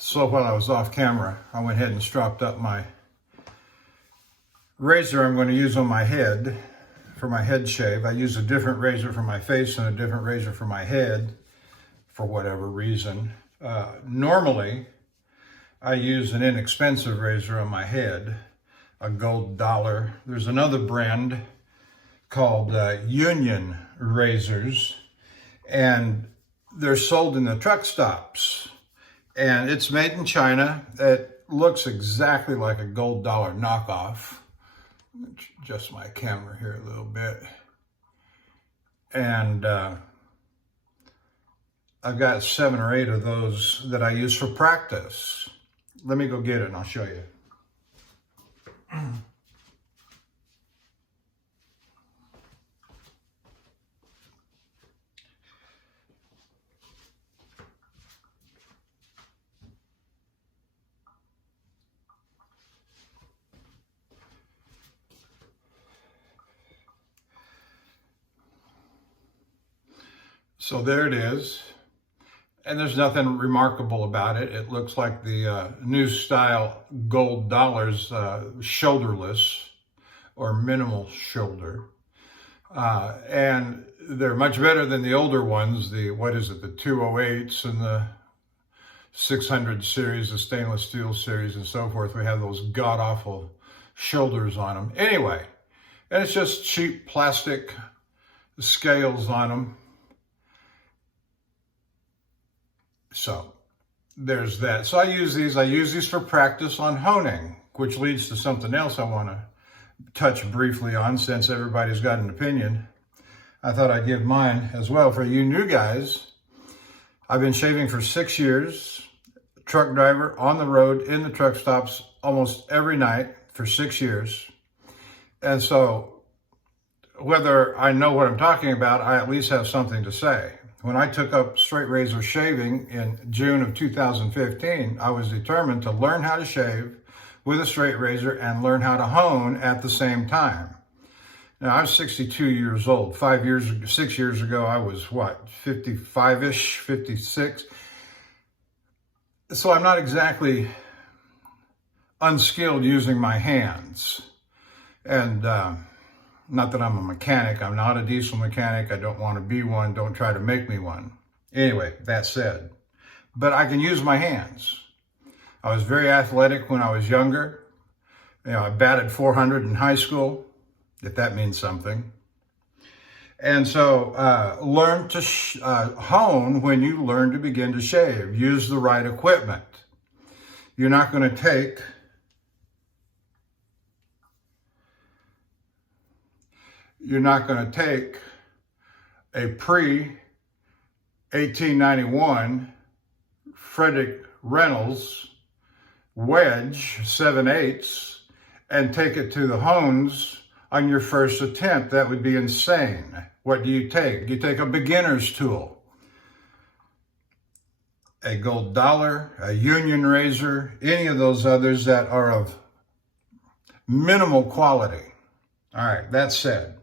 So while I was off camera, I went ahead and stropped up my razor I'm going to use on my head for my head shave. I use a different razor for my face and a different razor for my head for whatever reason. Normally, I use an inexpensive razor on my head, a gold dollar. There's another brand called Union razors, and they're sold in the truck stops. And it's made in China. It looks exactly like a gold dollar knockoff. Adjust my camera here a little bit. And I've got 7 or 8 of those that I use for practice. Let me go get it and I'll show you. So there it is, and there's nothing remarkable about it. It looks like the new style gold dollars, shoulderless or minimal shoulder. And they're much better than the older ones, the 208s and the 600 series, the stainless steel series and so forth. We have those god-awful shoulders on them. Anyway, and it's just cheap plastic scales on them. So there's that. So I use these for practice on honing, which leads to something else I want to touch briefly on. Since everybody's got an opinion, I thought I'd give mine as well. For you new guys, I've been shaving for 6 years, truck driver, on the road, in the truck stops almost every night for 6 years. And so whether I know what I'm talking about, I at least have something to say. When I took up straight razor shaving in June of 2015, I was determined to learn how to shave with a straight razor and learn how to hone at the same time. Now, I was 62 years old. 6 years ago, I was what, 55-ish, 56? So I'm not exactly unskilled using my hands. And not that I'm a mechanic. I'm not a diesel mechanic. I don't want to be one. Don't try to make me one. Anyway, that said, but I can use my hands. I was very athletic when I was younger. You know, I batted 400 in high school, if that means something. And so learn to hone when you learn to begin to shave. Use the right equipment. You're not going to take a pre-1891 Frederick Reynolds wedge 7/8 and take it to the hones on your first attempt. That would be insane. What do you take? You take a beginner's tool, a gold dollar, a Union razor, any of those others that are of minimal quality. All right, that said,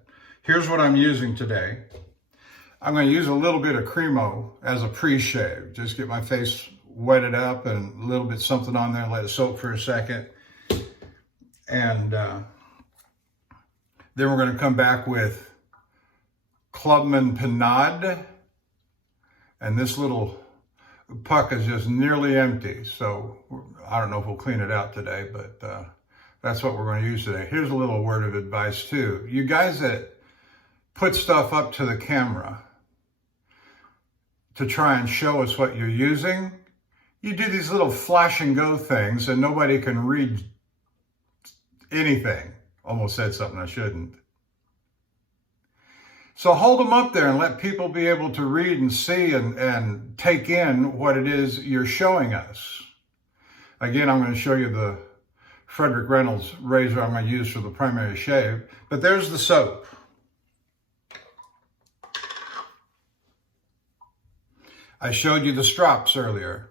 here's what I'm using today. I'm going to use a little bit of Cremo as a pre-shave. Just get my face wetted up and a little bit something on there and let it soak for a second. And then we're going to come back with Clubman Panade. And this little puck is just nearly empty. So I don't know if we'll clean it out today, but that's what we're going to use today. Here's a little word of advice too. You guys that put stuff up to the camera to try and show us what you're using, you do these little flash and go things and nobody can read anything. Almost said something I shouldn't. So hold them up there and let people be able to read and see and take in what it is you're showing us. Again, I'm going to show you the Frederick Reynolds razor I'm going to use for the primary shave, but there's the soap. I showed you the strops earlier.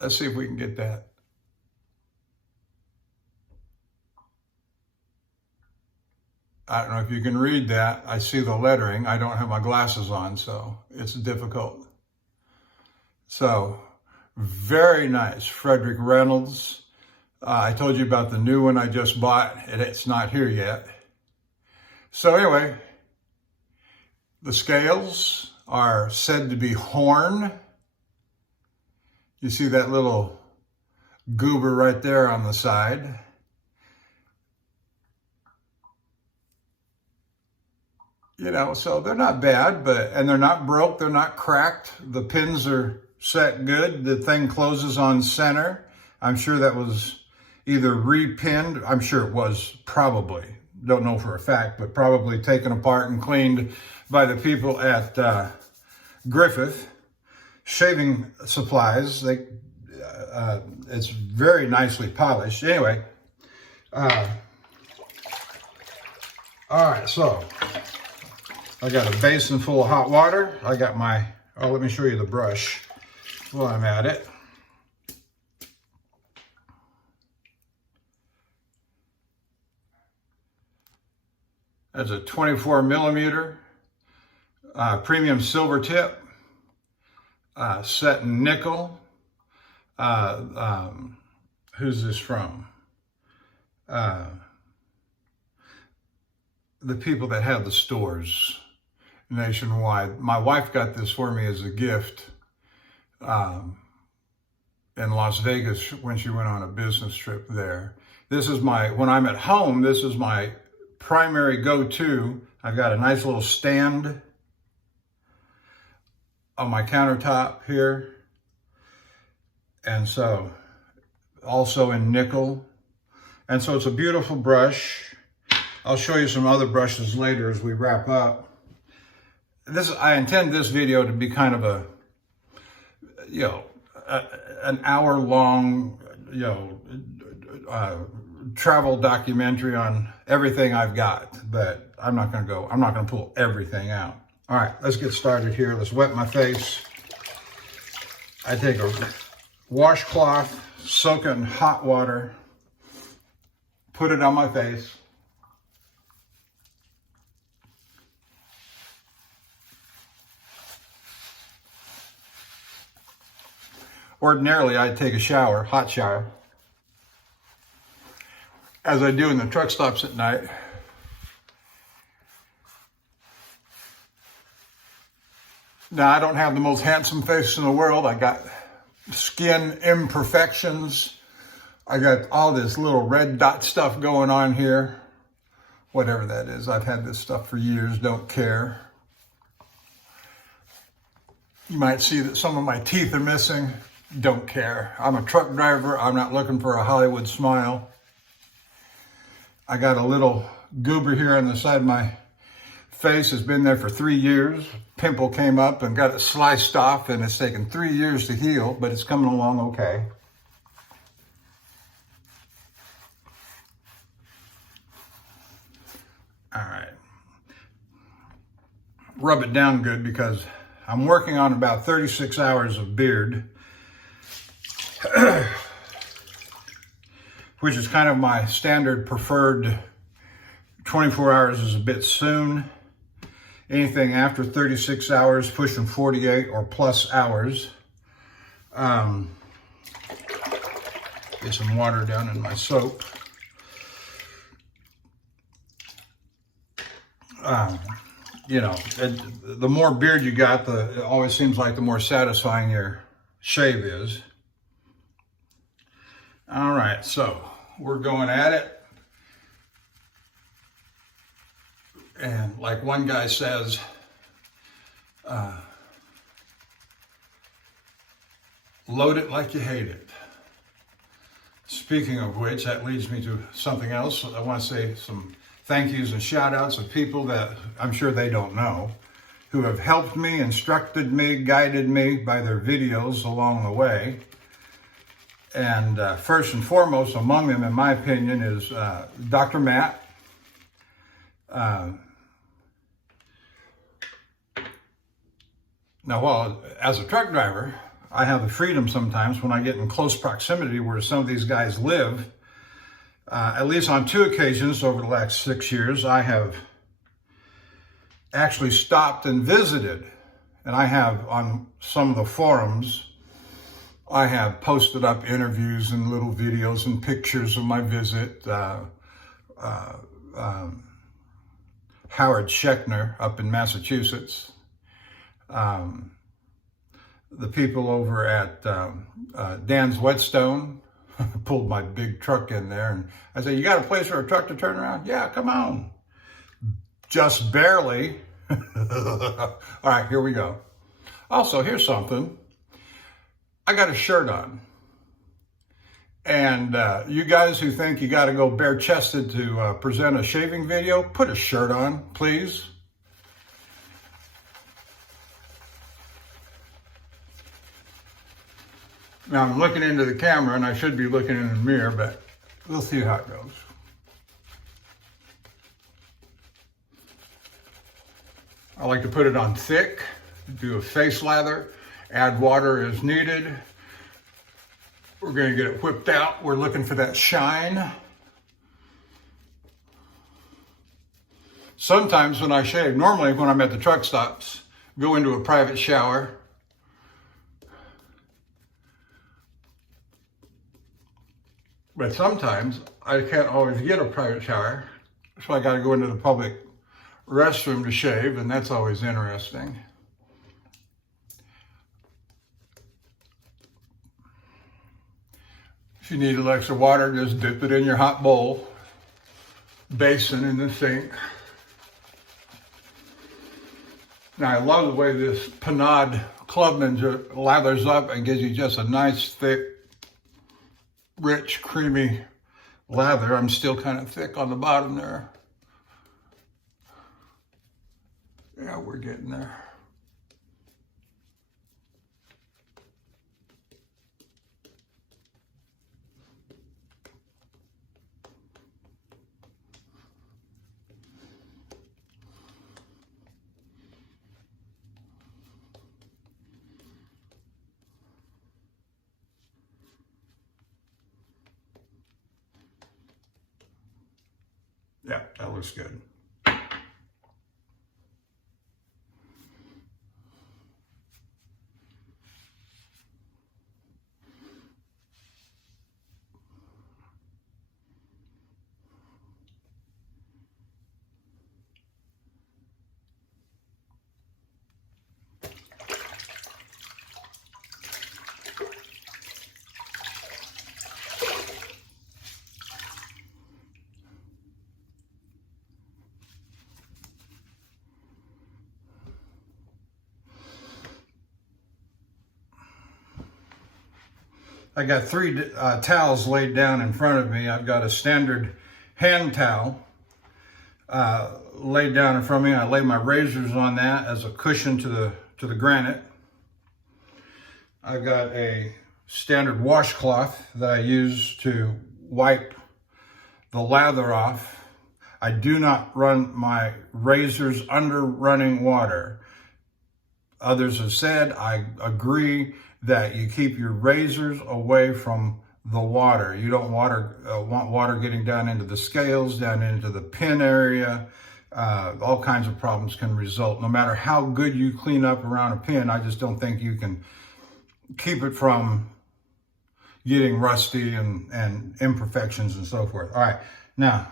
Let's see if we can get that. I don't know if you can read that. I see the lettering. I don't have my glasses on, so it's difficult. So Very nice. Frederick Reynolds. I told you about the new one I just bought, and it's not here yet. So anyway, the scales are said to be horn. You see that little goober right there on the side. You know, so they're not bad, and they're not broke, they're not cracked. The pins are set good. The thing closes on center. I'm sure that was either repinned. I'm sure it was, probably. Don't know for a fact, but probably taken apart and cleaned by the people at Griffith Shaving Supplies. It's very nicely polished. Anyway, all right, so I got a basin full of hot water. I got my, let me show you the brush while I'm at it. That's a 24 millimeter premium silver tip, set in nickel. Who's this from? The people that have the stores nationwide. My wife got this for me as a gift in Las Vegas when she went on a business trip there. This is when I'm at home, this is my primary go-to. I've got a nice little stand on my countertop here. And so, also in nickel. And so it's a beautiful brush. I'll show you some other brushes later as we wrap up. I intend this video to be kind of a, an hour-long, travel documentary on everything I've got, but I'm not going to pull everything out. All right, let's get started here. Let's wet my face. I take a washcloth, soak it in hot water, put it on my face. Ordinarily, I'd take a shower, hot shower, as I do in the truck stops at night. Now, I don't have the most handsome face in the world. I got skin imperfections. I got all this little red dot stuff going on here. Whatever that is. I've had this stuff for years, don't care. You might see that some of my teeth are missing. Don't care. I'm a truck driver. I'm not looking for a Hollywood smile. I got a little goober here on the side of my face. It's been there for 3 years. Pimple came up and got it sliced off, and it's taken 3 years to heal, but it's coming along okay. All right. Rub it down good because I'm working on about 36 hours of beard, which is kind of my standard preferred. 24 hours is a bit soon. Anything after 36 hours, pushing 48 or plus hours. Get some water down in my soap. The more beard you got, it always seems like the more satisfying your shave is. All right, so we're going at it. And like one guy says, load it like you hate it. Speaking of which, that leads me to something else. I want to say some thank yous and shout outs of people that I'm sure they don't know, who have helped me, instructed me, guided me by their videos along the way. And first and foremost among them, in my opinion, is Dr. Matt. Now, as a truck driver, I have the freedom sometimes when I get in close proximity where some of these guys live. At least on 2 occasions over the last 6 years, I have actually stopped and visited. And I have on some of the forums I have posted up interviews and little videos and pictures of my visit. Howard Schechner up in Massachusetts. The people over at Dan's Whetstone pulled my big truck in there, and I said, "You got a place for a truck to turn around?" "Yeah, come on." Just barely. All right, here we go. Also, here's something. I got a shirt on. And you guys who think you got to go bare-chested to present a shaving video, put a shirt on, please. Now, I'm looking into the camera, and I should be looking in the mirror, but we'll see how it goes. I like to put it on thick, do a face lather, add water as needed. We're going to get it whipped out. We're looking for that shine. Sometimes when I shave, normally when I'm at the truck stops, go into a private shower. But sometimes I can't always get a private shower, so I got to go into the public restroom to shave, and that's always interesting. If you need a little extra water, just dip it in your hot bowl, basin in the sink. Now, I love the way this Panade Clubman lathers up and gives you just a nice, thick, rich, creamy lather. I'm still kind of thick on the bottom there. Yeah, we're getting there. Yeah, that looks good. I got three towels laid down in front of me. I've got a standard hand towel laid down in front of me. I lay my razors on that as a cushion to the granite. I've got a standard washcloth that I use to wipe the lather off. I do not run my razors under running water. Others have said, I agree, that you keep your razors away from the water. You don't want water getting down into the scales, down into the pin area. All kinds of problems can result. No matter how good you clean up around a pin, I just don't think you can keep it from getting rusty and imperfections and so forth. All right, now,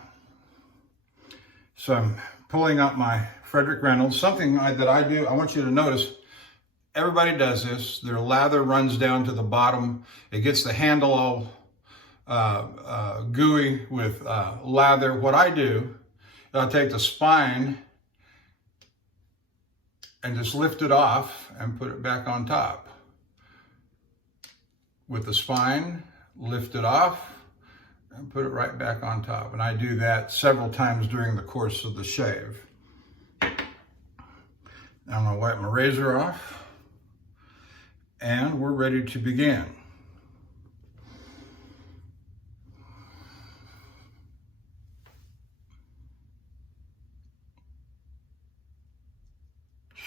so I'm pulling up my Frederick Reynolds. Something that I do, I want you to notice, everybody does this. Their lather runs down to the bottom. It gets the handle all gooey with lather. What I do, I'll take the spine and just lift it off and put it back on top. With the spine, lift it off and put it right back on top. And I do that several times during the course of the shave. Now I'm gonna wipe my razor off. And we're ready to begin.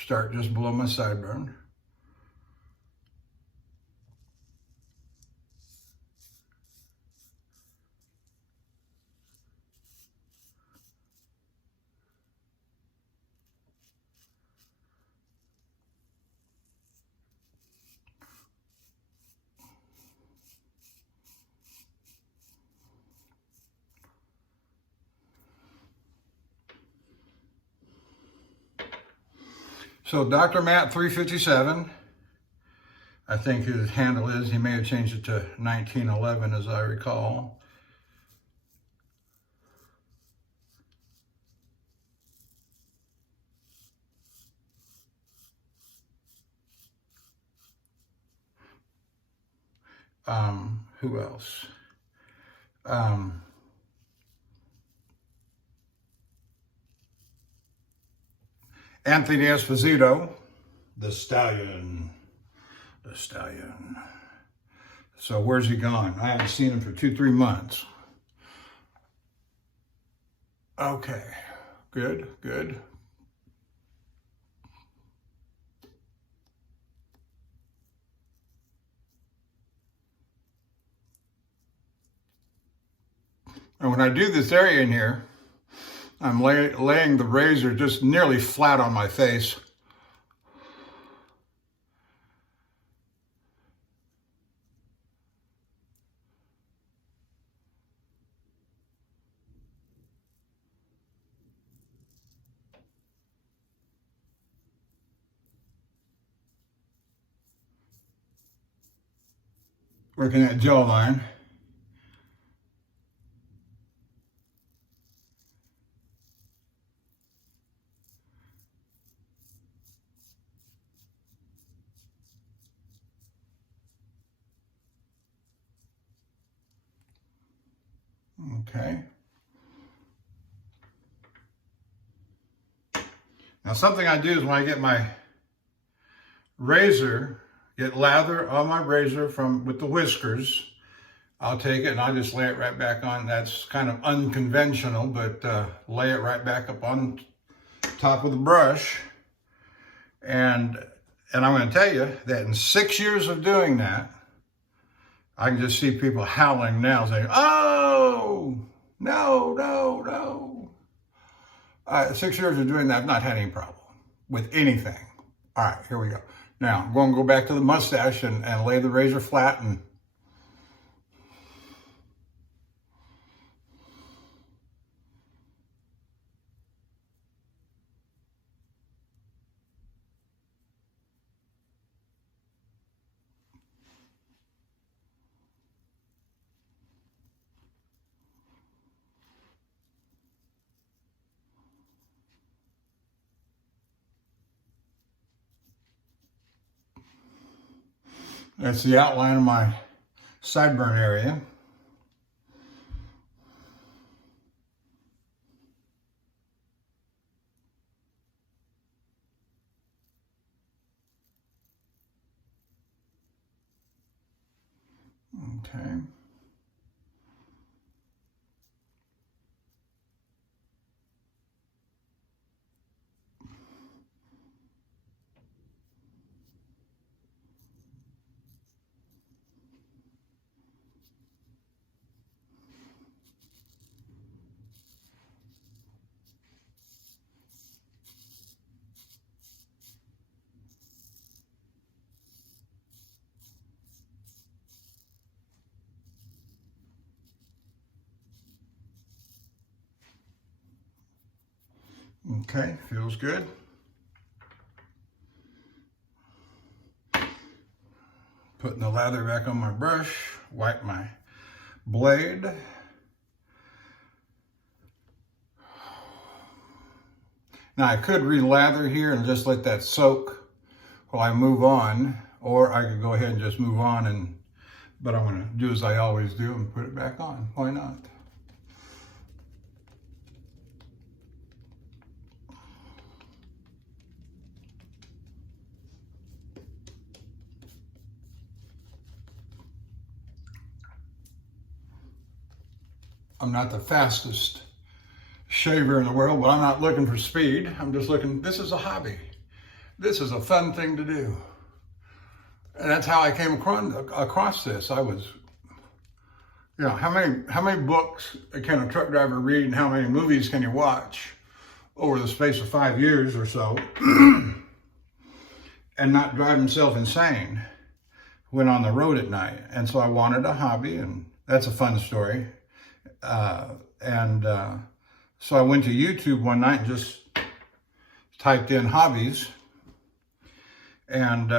Start just below my sideburn. So Dr. Matt 357, I think his handle is. He may have changed it to 1911 as I recall. Who else? Anthony Esposito, the stallion. The stallion. So where's he gone? I haven't seen him for 2-3 months. Okay, good, good. And when I do this area in here, I'm laying the razor just nearly flat on my face. Working that jawline. Okay. Now something I do is when I get my razor, get lather on my razor with the whiskers, I'll take it and I'll just lay it right back on. That's kind of unconventional, but lay it right back up on top of the brush. And I'm going to tell you that in 6 years of doing that, I can just see people howling now saying, oh, no, no, no. 6 years of doing that, I've not had any problem with anything. All right, here we go. Now, I'm going to go back to the mustache and lay the razor flat and that's the outline of my sideburn area. Okay. Okay, feels good. Putting the lather back on my brush, wipe my blade. Now I could re-lather here and just let that soak while I move on, or I could go ahead and just move on, but I'm going to do as I always do and put it back on. Why not? I'm not the fastest shaver in the world, but I'm not looking for speed. I'm just looking, this is a hobby. This is a fun thing to do. And that's how I came across this. I was, you know, how many books can a truck driver read and how many movies can you watch over the space of 5 years or so and not drive himself insane when on the road at night? And so I wanted a hobby, and that's a fun story. So I went to YouTube one night and just typed in hobbies, And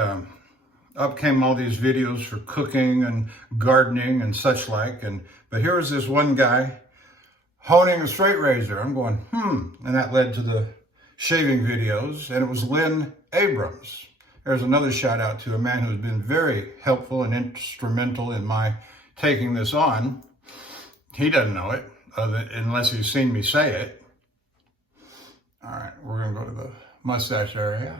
up came all these videos for cooking and gardening and such like. But here was this one guy honing a straight razor. I'm going, and that led to the shaving videos, and it was Lynn Abrams. There's another shout out to a man who's been very helpful and instrumental in my taking this on. He doesn't know it, unless he's seen me say it. All right, we're gonna go to the mustache area.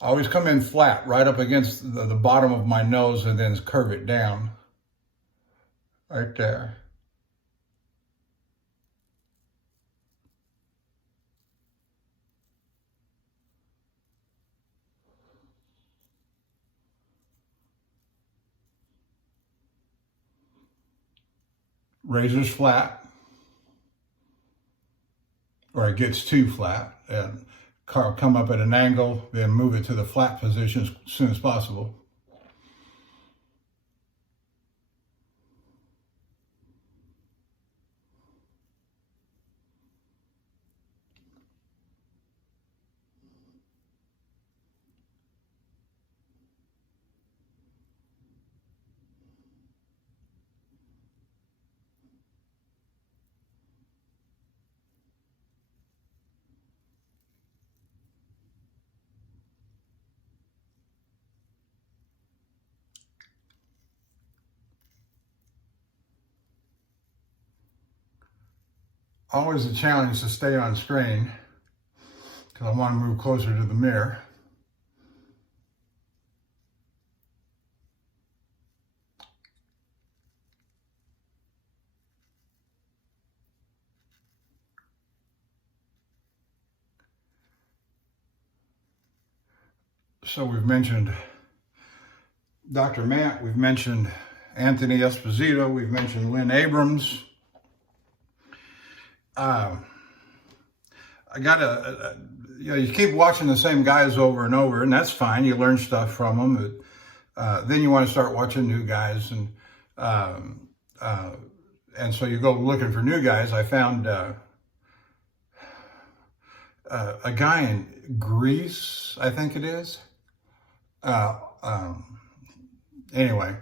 I always come in flat, right up against the bottom of my nose, and then curve it down. Right there. Razor's flat, or it gets too flat, and come up at an angle, then move it to the flat position as soon as possible. Always a challenge to stay on strain, because I want to move closer to the mirror. So we've mentioned Dr. Matt, we've mentioned Anthony Esposito, we've mentioned Lynn Abrams. I gotta, you keep watching the same guys over and over, and that's fine. You learn stuff from them. Then you want to start watching new guys, and so you go looking for new guys. I found a guy in Greece, I think it is. Anyway,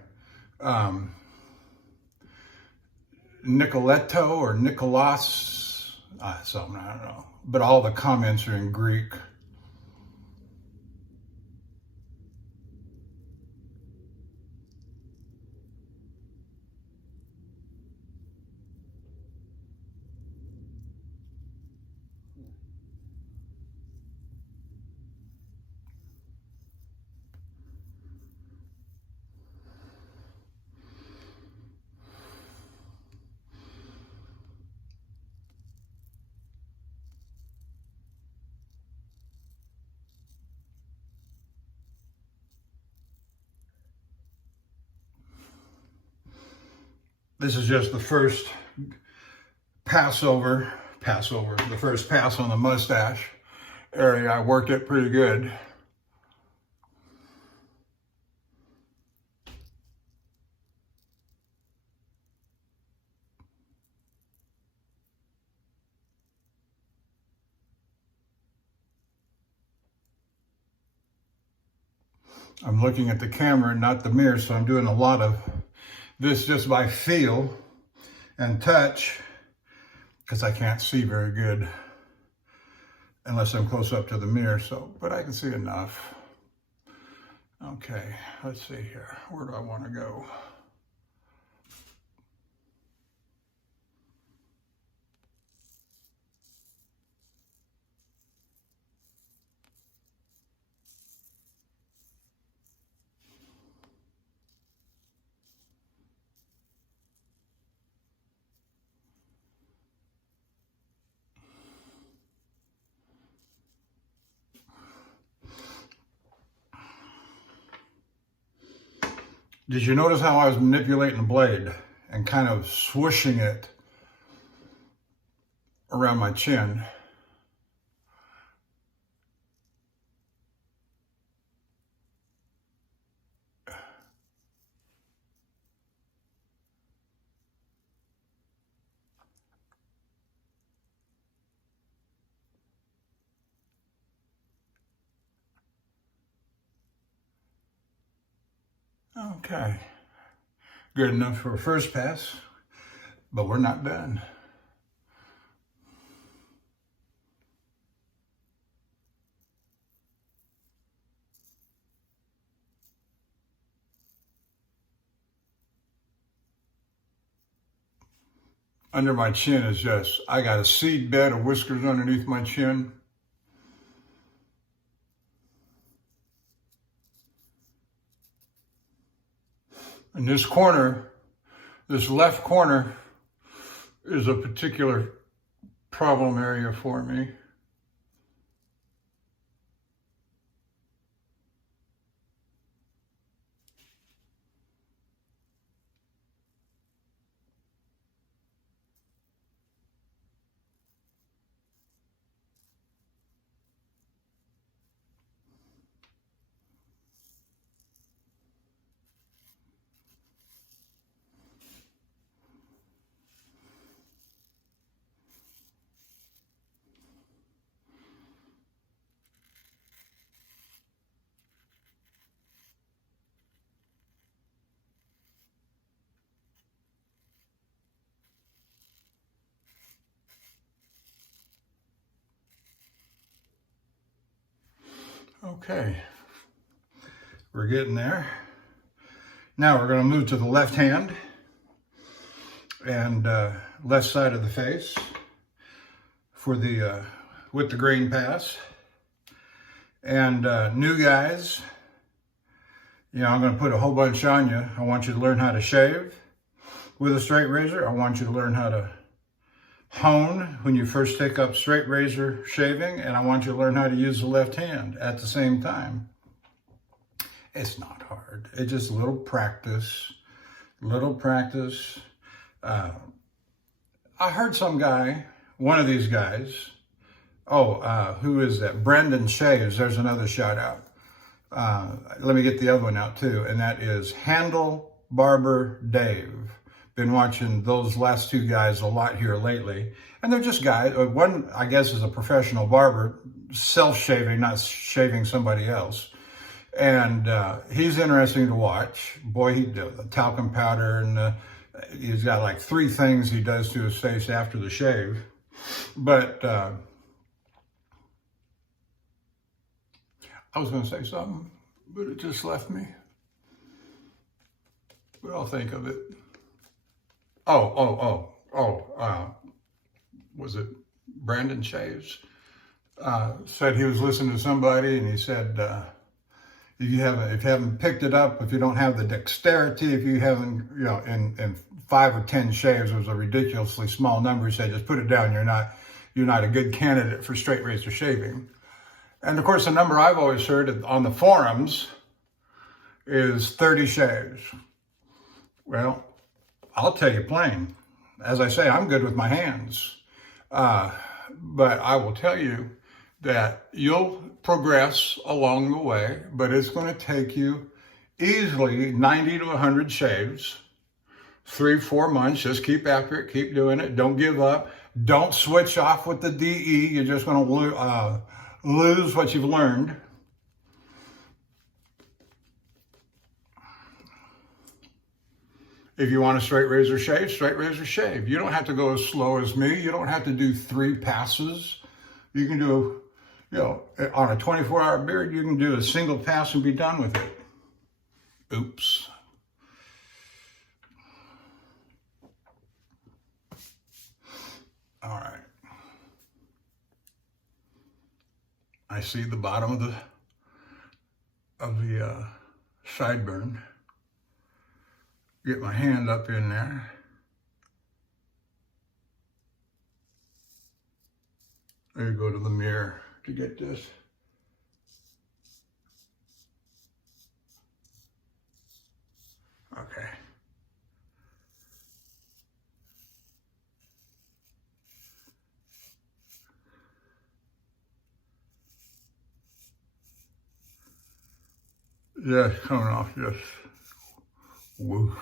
Nicoletto or Nicolas, something, I don't know. But all the comments are in Greek. This is just the first the first pass on the mustache area. I worked it pretty good. I'm looking at the camera, not the mirror, so I'm doing a lot of this just by feel and touch, because I can't see very good unless I'm close up to the mirror, but I can see enough. Okay, let's see here. Where do I want to go? Did you notice how I was manipulating the blade and kind of swooshing it around my chin? Okay. Good enough for a first pass, but we're not done. Under my chin is just, I got a seed bed of whiskers underneath my chin. And this corner, this left corner, is a particular problem area for me. Okay, we're getting there. Now we're going to move to the left hand and left side of the face for the with the grain pass. And new guys, you know, I'm going to put a whole bunch on you. I want you to learn how to shave with a straight razor. I want you to learn how to hone when you first take up straight razor shaving, and I want you to learn how to use the left hand at the same time. It's not hard. It's just a little practice, little practice. I heard some guy, one of these guys, who is that? Brendan Shays. There's another shout out. Let me get the other one out too, and that is Handle Barber Dave. Been watching those last two guys a lot here lately, and they're just guys. One, I guess, is a professional barber, self-shaving, not shaving somebody else, and he's interesting to watch. Boy, he does talcum powder, and he's got like 3 things he does to his face after the shave. But I was going to say something, but it just left me. But I'll think of it. Was it Brandon Shaves? Said he was listening to somebody, and he said, if you haven't picked it up, if you don't have the dexterity, if you haven't, you know, in 5 or 10 shaves, it was a ridiculously small number. He said, just put it down. You're not a good candidate for straight razor shaving. And of course, the number I've always heard on the forums is 30 shaves. Well, I'll tell you plain. As I say, I'm good with my hands. But I will tell you that you'll progress along the way, but it's going to take you easily 90 to 100 shaves, 3-4 months. Just keep after it, keep doing it. Don't give up. Don't switch off with the DE. You're just going to lose what you've learned. If you want a straight razor shave, straight razor shave. You don't have to go as slow as me. You don't have to do 3 passes. You can do, you know, on a 24-hour beard, you can do a single pass and be done with it. Oops. All right. I see the bottom of the sideburn. Get my hand up in there. There you go to the mirror to get this. Okay. Just coming off just whoosh.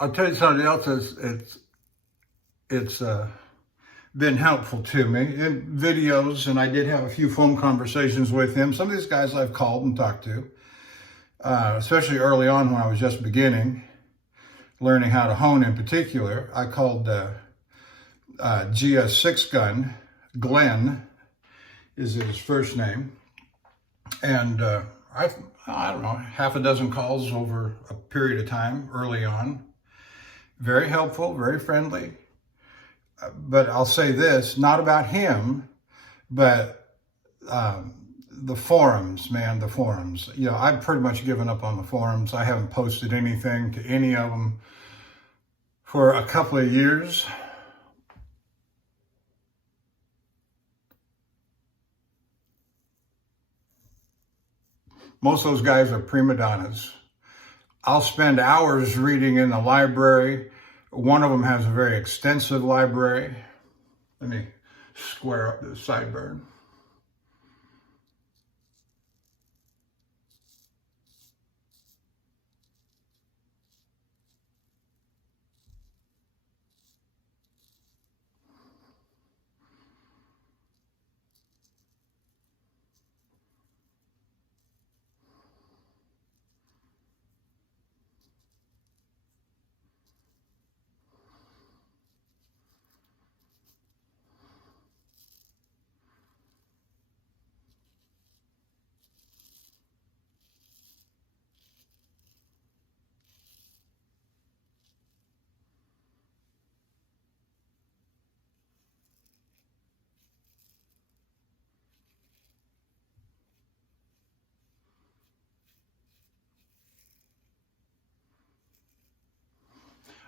I'll tell you something else. it's been helpful to me in videos, and I did have a few phone conversations with him. Some of these guys I've called and talked to, especially early on when I was just beginning, learning how to hone in particular. I called GS6 Gun, Glenn is his first name, and I don't know, half a dozen calls over a period of time early on. Very helpful, very friendly. But I'll say this, not about him, but the forums, man, the forums. You know, I've pretty much given up on the forums. I haven't posted anything to any of them for a couple of years. Most of those guys are prima donnas. I'll spend hours reading in the library. One of them has a very extensive library. Let me square up this sideburn.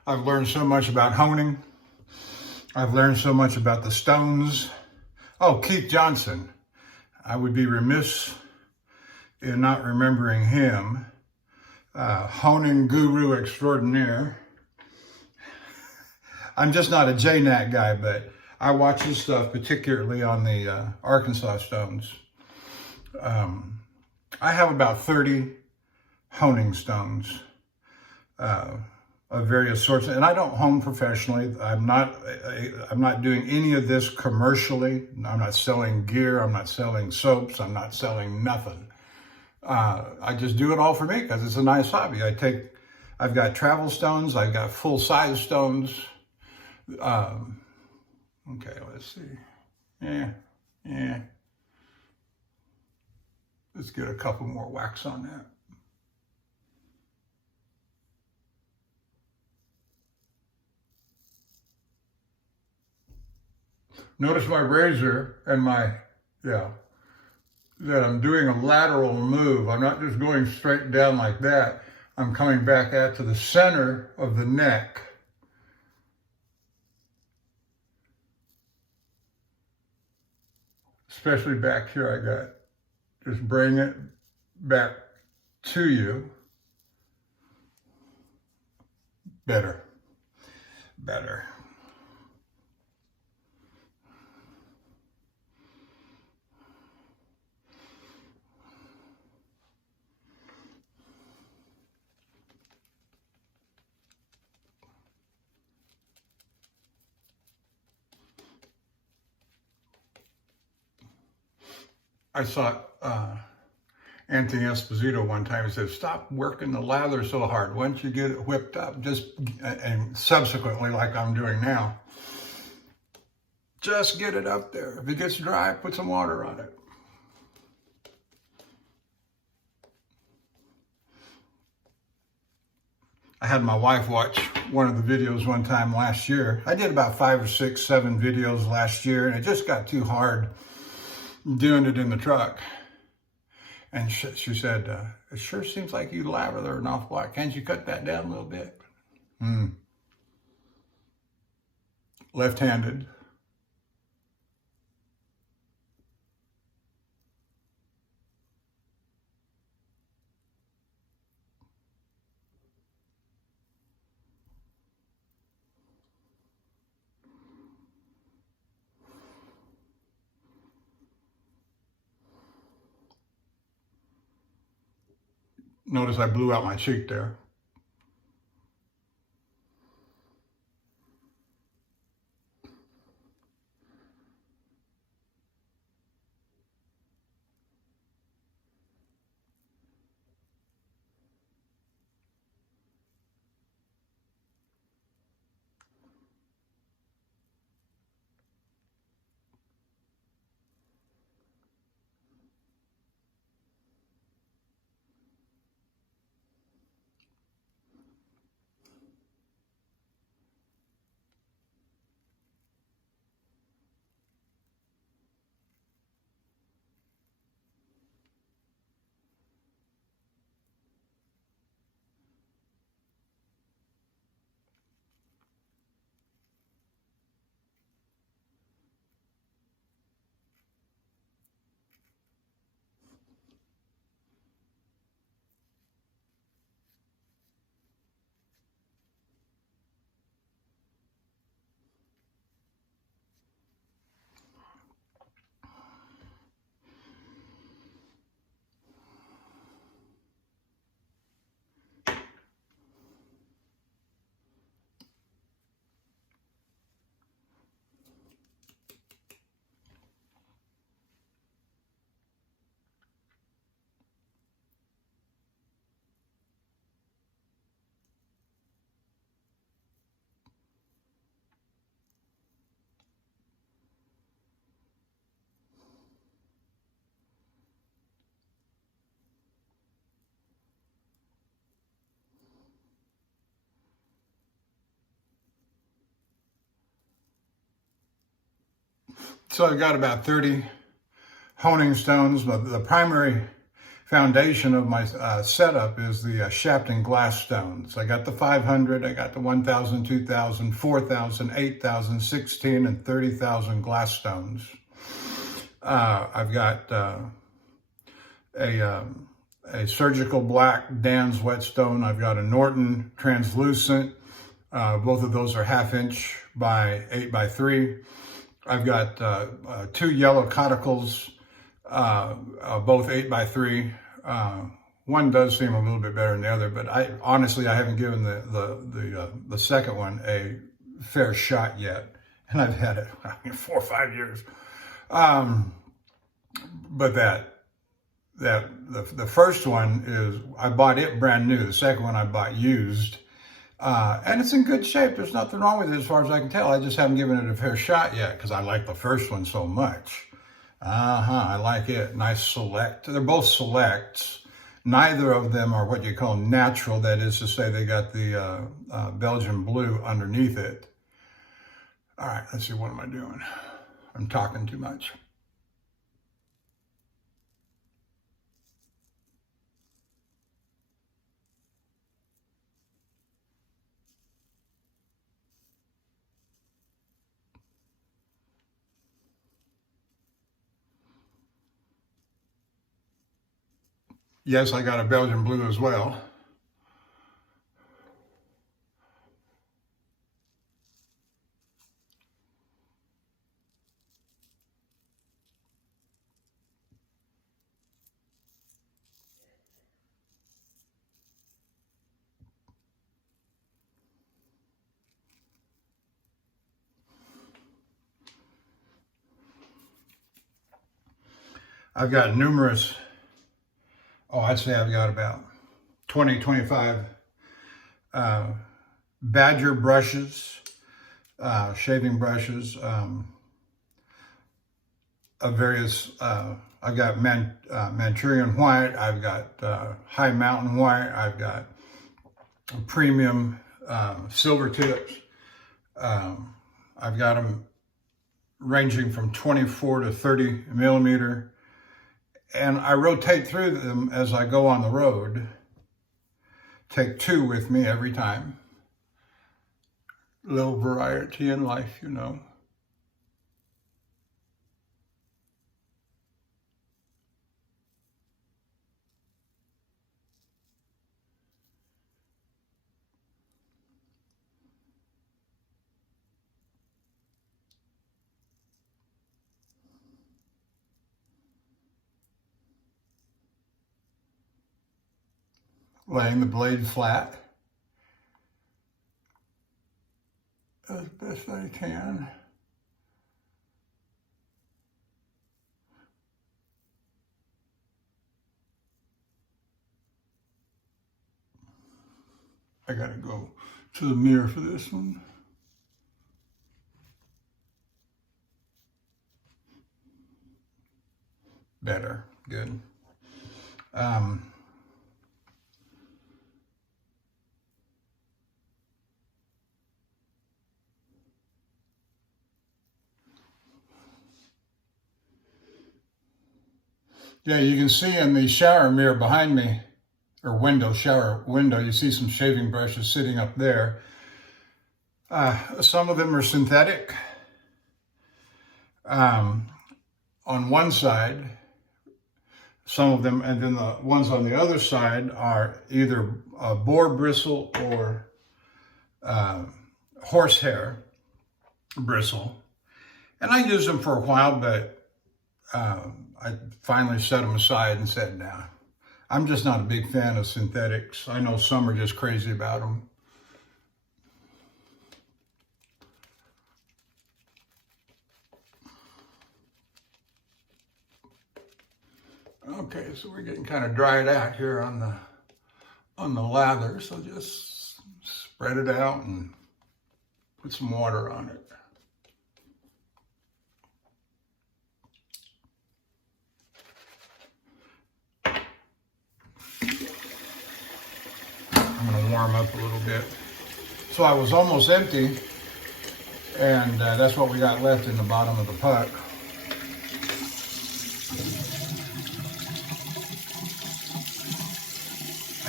I've learned so much about honing. I've learned so much about the stones. Oh, Keith Johnson. I would be remiss in not remembering him. Honing guru extraordinaire. I'm just not a JNAT guy, but I watch his stuff, particularly on the Arkansas stones. I have about 30 honing stones of various sorts, and I don't hone professionally. I'm not doing any of this commercially. I'm not selling gear. I'm not selling soaps. I'm not selling nothing. I just do it all for me because it's a nice hobby. I've got travel stones. I've got full-size stones. Okay, let's see. Yeah. Let's get a couple more wax on that. Notice my razor and that I'm doing a lateral move. I'm not just going straight down like that. I'm coming back out to the center of the neck. Especially back here, just bring it back to you. Better. I saw Anthony Esposito one time. He said, "Stop working the lather so hard. Once you get it whipped up, and subsequently, like I'm doing now, just get it up there. If it gets dry, put some water on it." I had my wife watch one of the videos one time last year. I did about 5 or 6, 7 videos last year, and it just got too hard doing it in the truck. And she said, "It sure seems like you lather an awful lot. Can't you cut that down a little bit?" Left-handed. Notice I blew out my cheek there. So I've got about 30 honing stones, but the primary foundation of my setup is the Shapton glass stones. I got the 500, I got the 1,000, 2,000, 4,000, 8,000, 16, and 30,000 glass stones. I've got a surgical black Dan's whetstone. I've got a Norton translucent. Both of those are 1/2 inch by 8 by 3. I've got 2 yellow cauticles, both 8 by 3. One does seem a little bit better than the other, but honestly I haven't given the second one a fair shot yet, and I've had it 4 or 5 years. But the first one is, I bought it brand new. The second one I bought used, and it's in good shape. There's nothing wrong with it as far as I can tell. I just haven't given it a fair shot yet because I like the first one so much. I like it. Nice select. They're both selects. Neither of them are what you call natural. That is to say, they got the Belgian blue underneath it. All right, let's see. What am I doing? I'm talking too much. Yes, I got a Belgian blue as well. I've got numerous, I'd say I've got about 20, 25 Badger brushes, shaving brushes of various, I've got Manchurian white, I've got High Mountain white, I've got premium silver tips. I've got them ranging from 24 to 30 millimeter. And I rotate through them as I go on the road. Take 2 with me every time. Little variety in life, you know. Laying the blade flat as best I can. I gotta go to the mirror for this one. Better, good. Yeah, you can see in the shower mirror behind me, or window, shower window, you see some shaving brushes sitting up there. Some of them are synthetic. On one side, some of them, and then the ones on the other side are either boar bristle or horsehair bristle. And I used them for a while, but I finally set them aside and said, nah, I'm just not a big fan of synthetics. I know some are just crazy about them. Okay, so we're getting kind of dried out here on the lather, so just spread it out and put some water on it. I'm going to warm up a little bit. So I was almost empty, and that's what we got left in the bottom of the puck.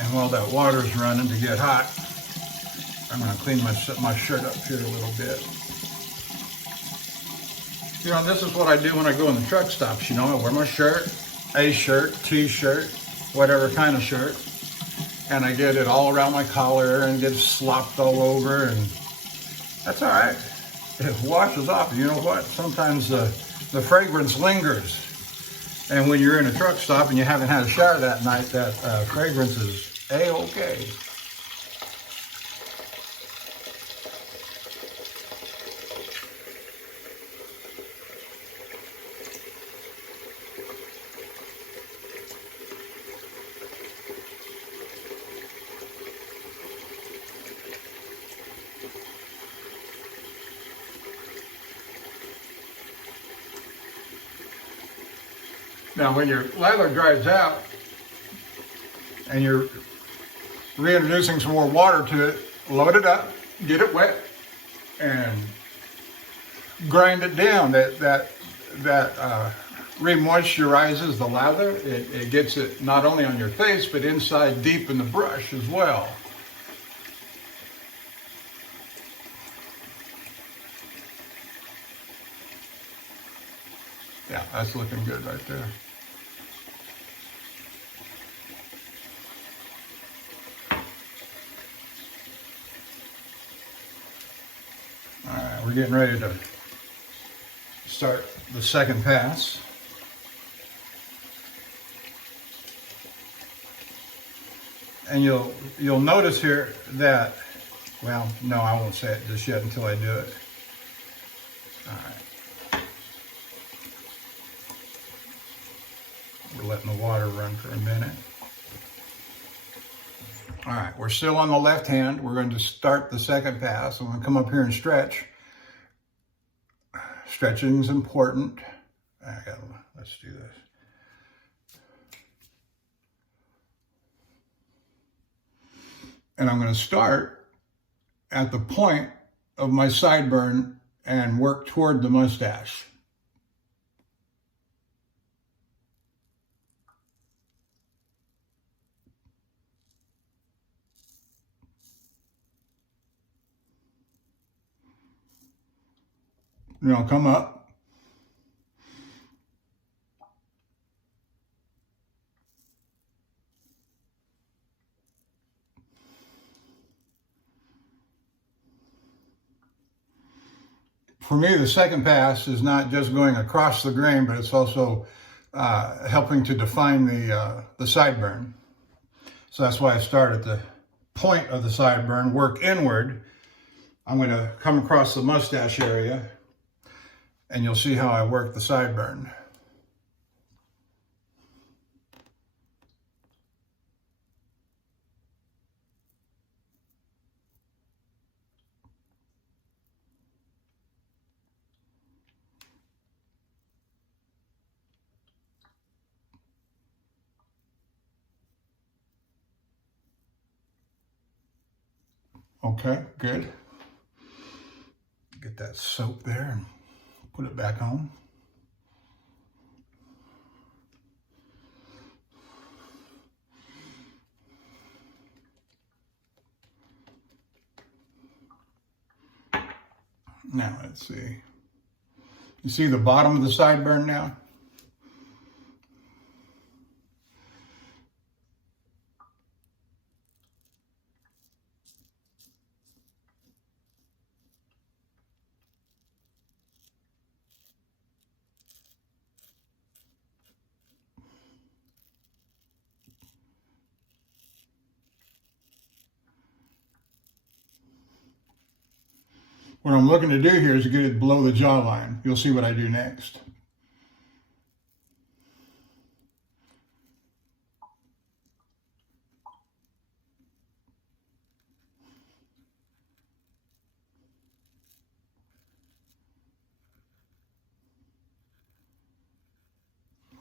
And while that water's running to get hot, I'm going to clean my shirt up here a little bit. You know, this is what I do when I go in the truck stops. You know, I wear my shirt, a shirt, t-shirt, whatever kind of shirt, and I get it all around my collar and gets slopped all over, and that's all right. It washes off. You know what? Sometimes the fragrance lingers. And when you're in a truck stop and you haven't had a shower that night, that fragrance is A-okay. Now, when your lather dries out and you're reintroducing some more water to it, load it up, get it wet, and grind it down. That remoisturizes the lather. It gets it not only on your face, but inside deep in the brush as well. Yeah, that's looking good right there. All right, we're getting ready to start the second pass. And you'll notice here that, well, no, I won't say it just yet until I do it. All right. We're letting the water run for a minute. All right, we're still on the left hand. We're going to start the second pass. I'm going to come up here and stretch. Stretching is important. Let's do this. And I'm going to start at the point of my sideburn and work toward the mustache. And I'll come up. For me, the second pass is not just going across the grain, but it's also helping to define the sideburn. So that's why I start at the point of the sideburn, work inward. I'm going to come across the mustache area, and you'll see how I work the sideburn. Okay, good. Get that soap there and put it back on. Now, let's see. You see the bottom of the sideburn now? What I'm looking to do here is to get it below the jawline. You'll see what I do next.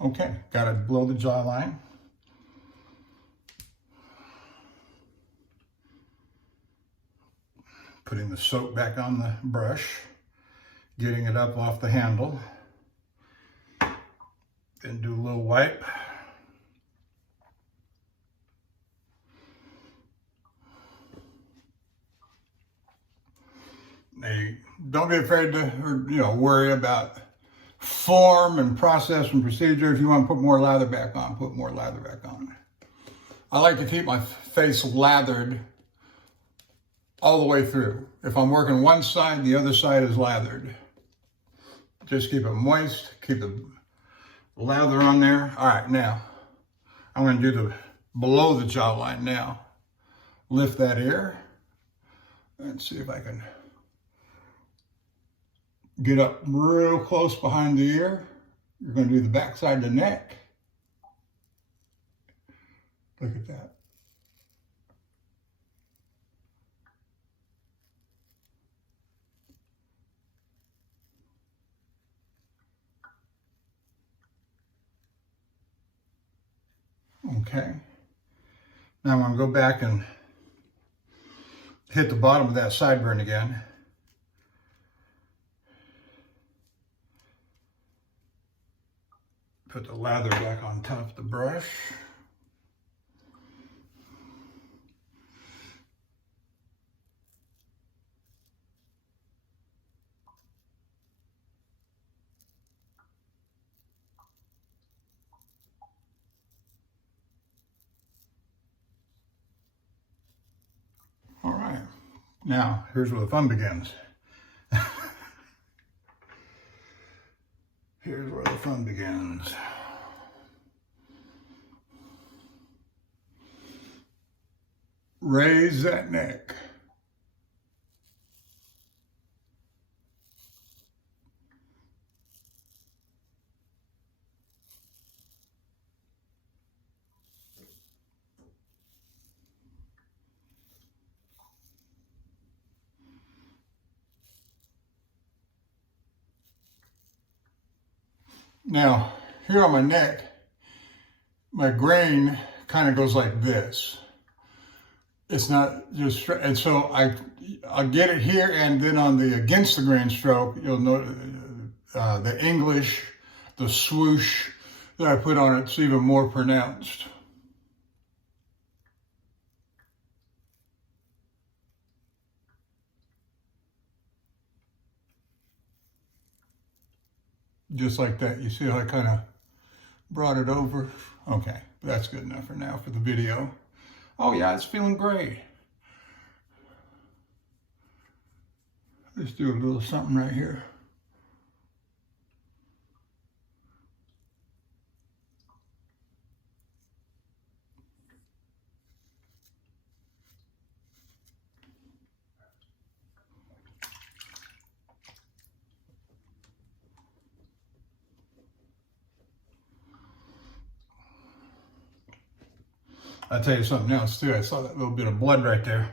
Okay, got it below the jawline. Putting the soap back on the brush, getting it up off the handle. Then do a little wipe. Don't be afraid to, worry about form and process and procedure. If you want to put more lather back on, put more lather back on. I like to keep my face lathered all the way through. If I'm working one side, the other side is lathered. Just keep it moist, keep the lather on there. All right, now I'm going to do the below the jawline now. Lift that ear and see if I can get up real close behind the ear. You're going to do the back side of the neck. Look at that. Okay. Now I'm going to go back and hit the bottom of that sideburn again. Put the lather back on top of the brush. All right, now here's where the fun begins. Here's where the fun begins. Raise that neck. Now, here on my neck, my grain kind of goes like this. It's not just straight, and so I'll get it here, and then on the against the grain stroke, you'll know the English, the swoosh that I put on it's even more pronounced. Just like that. You see how I kind of brought it over? Okay, that's good enough for now for the video. Oh yeah, it's feeling great. Let's do a little something right here. I'll tell you something else too. I saw that little bit of blood right there.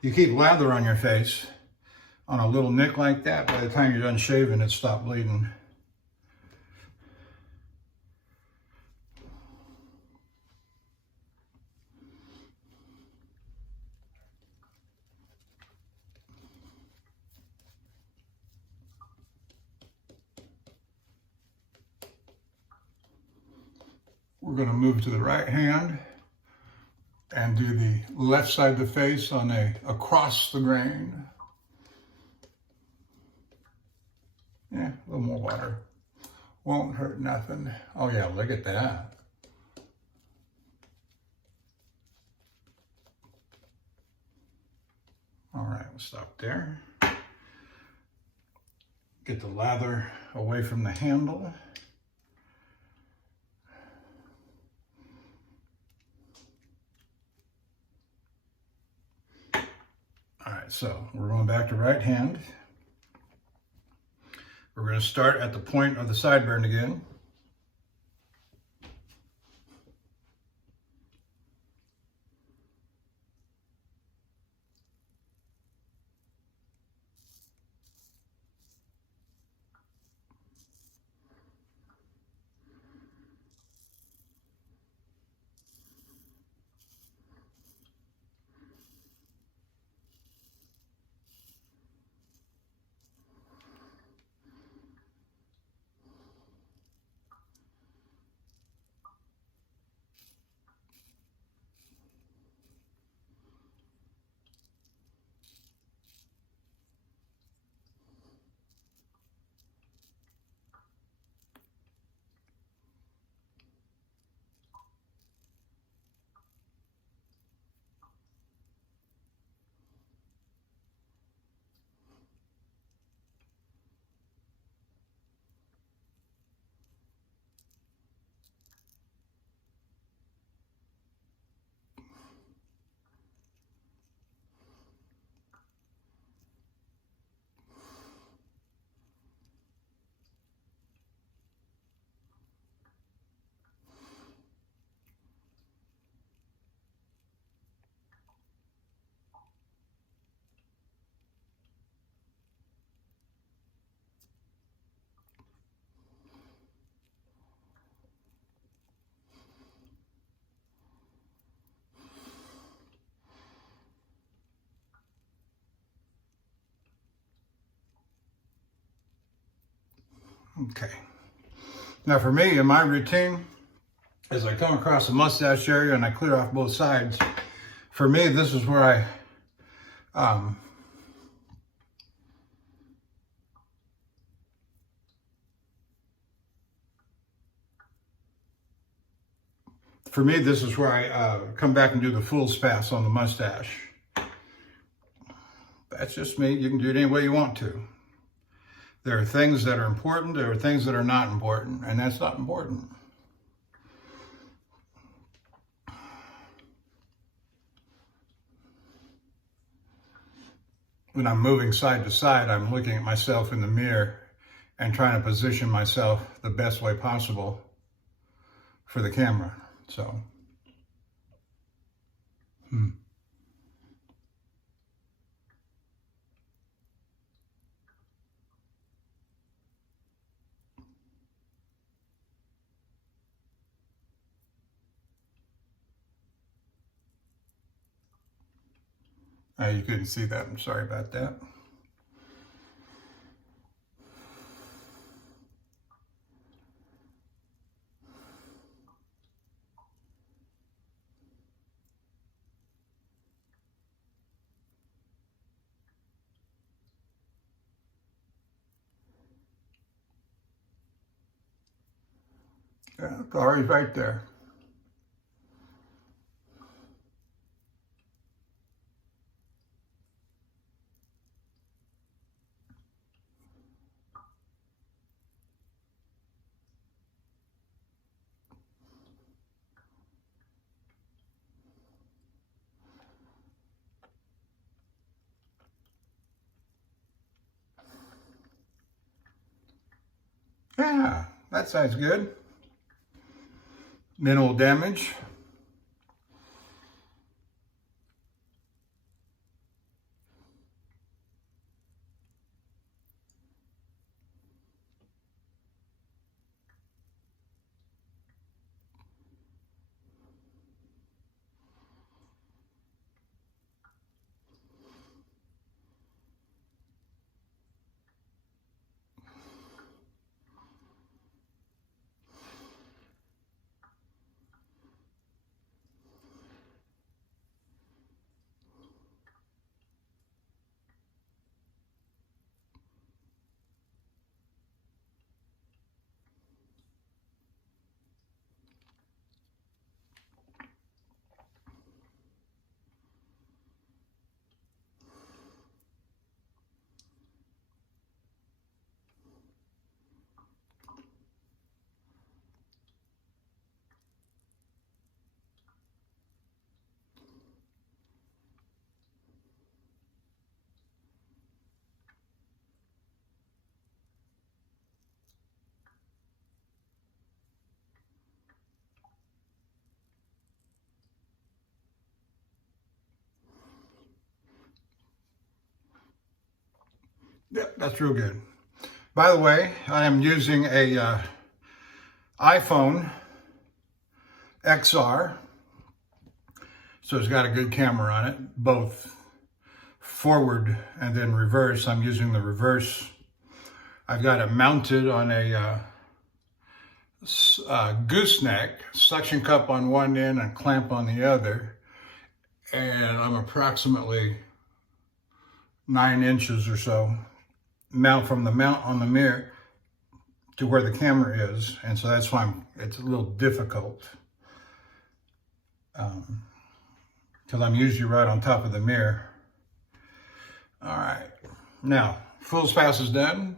You keep lather on your face on a little nick like that. By the time you're done shaving, it stopped bleeding. We're going to move to the right hand and do the left side of the face on across the grain. Yeah, a little more water. Won't hurt nothing. Oh yeah, look at that. All right, we'll stop there. Get the lather away from the handle. All right, so we're going back to right hand. We're going to start at the point of the sideburn again. Okay. Now for me, in my routine, as I come across the mustache area and I clear off both sides, for me, this is where I come back and do the full spas on the mustache. That's just me. You can do it any way you want to. There are things that are important, there are things that are not important, and that's not important. When I'm moving side to side, I'm looking at myself in the mirror and trying to position myself the best way possible for the camera. So, you couldn't see that. I'm sorry about that. Yeah, it's already right there. Yeah, that sounds good. Minimal damage. Yep, that's real good. By the way, I am using a iPhone XR. So it's got a good camera on it, both forward and then reverse. I'm using the reverse. I've got it mounted on a gooseneck, suction cup on one end and clamp on the other. And I'm approximately 9 inches or so from the mount on the mirror to where the camera is. And so that's why it's a little difficult. Because I'm usually right on top of the mirror. All right, now full spas is done.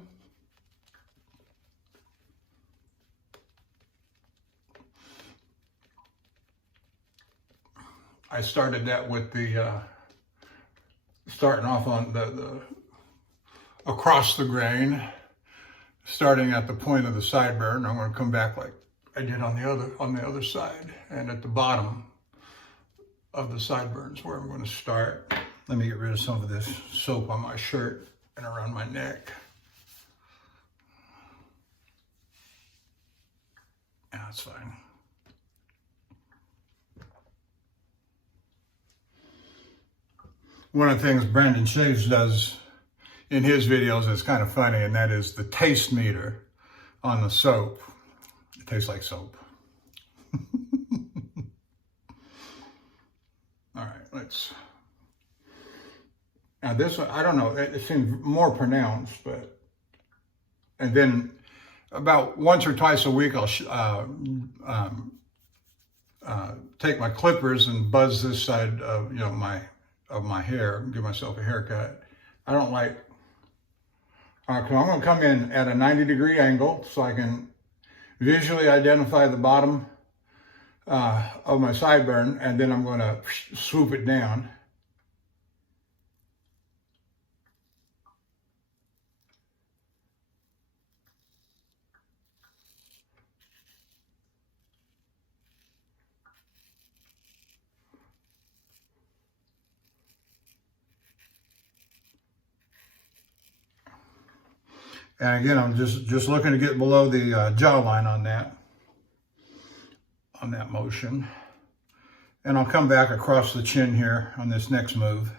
I started that with the starting off on the across the grain, starting at the point of the sideburn. I'm going to come back like I did on the other side, and at the bottom of the sideburns where I'm going to start. Let me get rid of some of this soap on my shirt and around my neck. Yeah, that's fine. One of the things Brandon Shaves does in his videos is kind of funny, and that is the taste meter on the soap. It tastes like soap. All right, let's. Now this one, I don't know, it seems more pronounced, but, and then about once or twice a week, I'll take my clippers and buzz this side of, my hair, give myself a haircut. I don't like, cause I'm gonna come in at a 90-degree angle so I can visually identify the bottom of my sideburn, and then I'm gonna swoop it down. And again, I'm just looking to get below the jawline on that motion. And I'll come back across the chin here on this next move.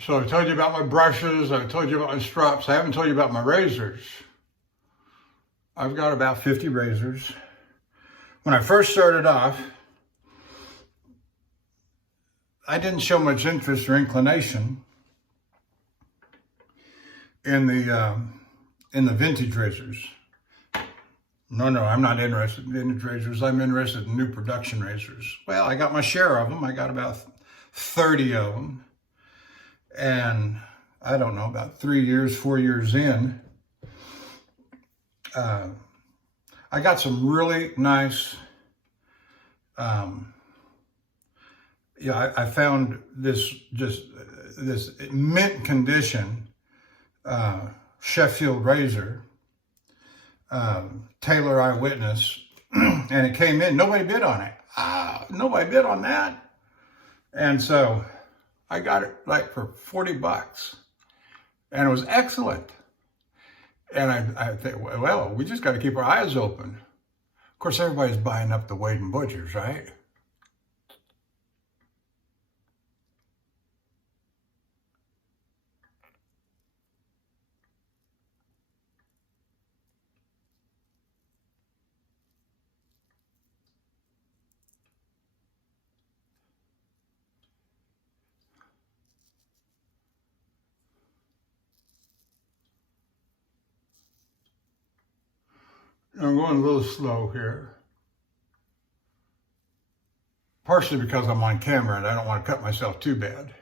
So I told you about my brushes, I told you about my strops, I haven't told you about my razors. I've got about 50 razors. When I first started off, I didn't show much interest or inclination in the vintage razors. No, I'm not interested in vintage razors. I'm interested in new production razors. Well, I got my share of them. I got about 30 of them. And I don't know, about 4 years in, I got some really nice, I found this mint condition Sheffield razor, Taylor Eyewitness, and it came in, nobody bid on it. Nobody bid on that. And so I got it like for $40, and it was excellent. And I think, well, we just got to keep our eyes open. Of course, everybody's buying up the Wade and Butchers, right? I'm going a little slow here. Partially because I'm on camera and I don't want to cut myself too bad.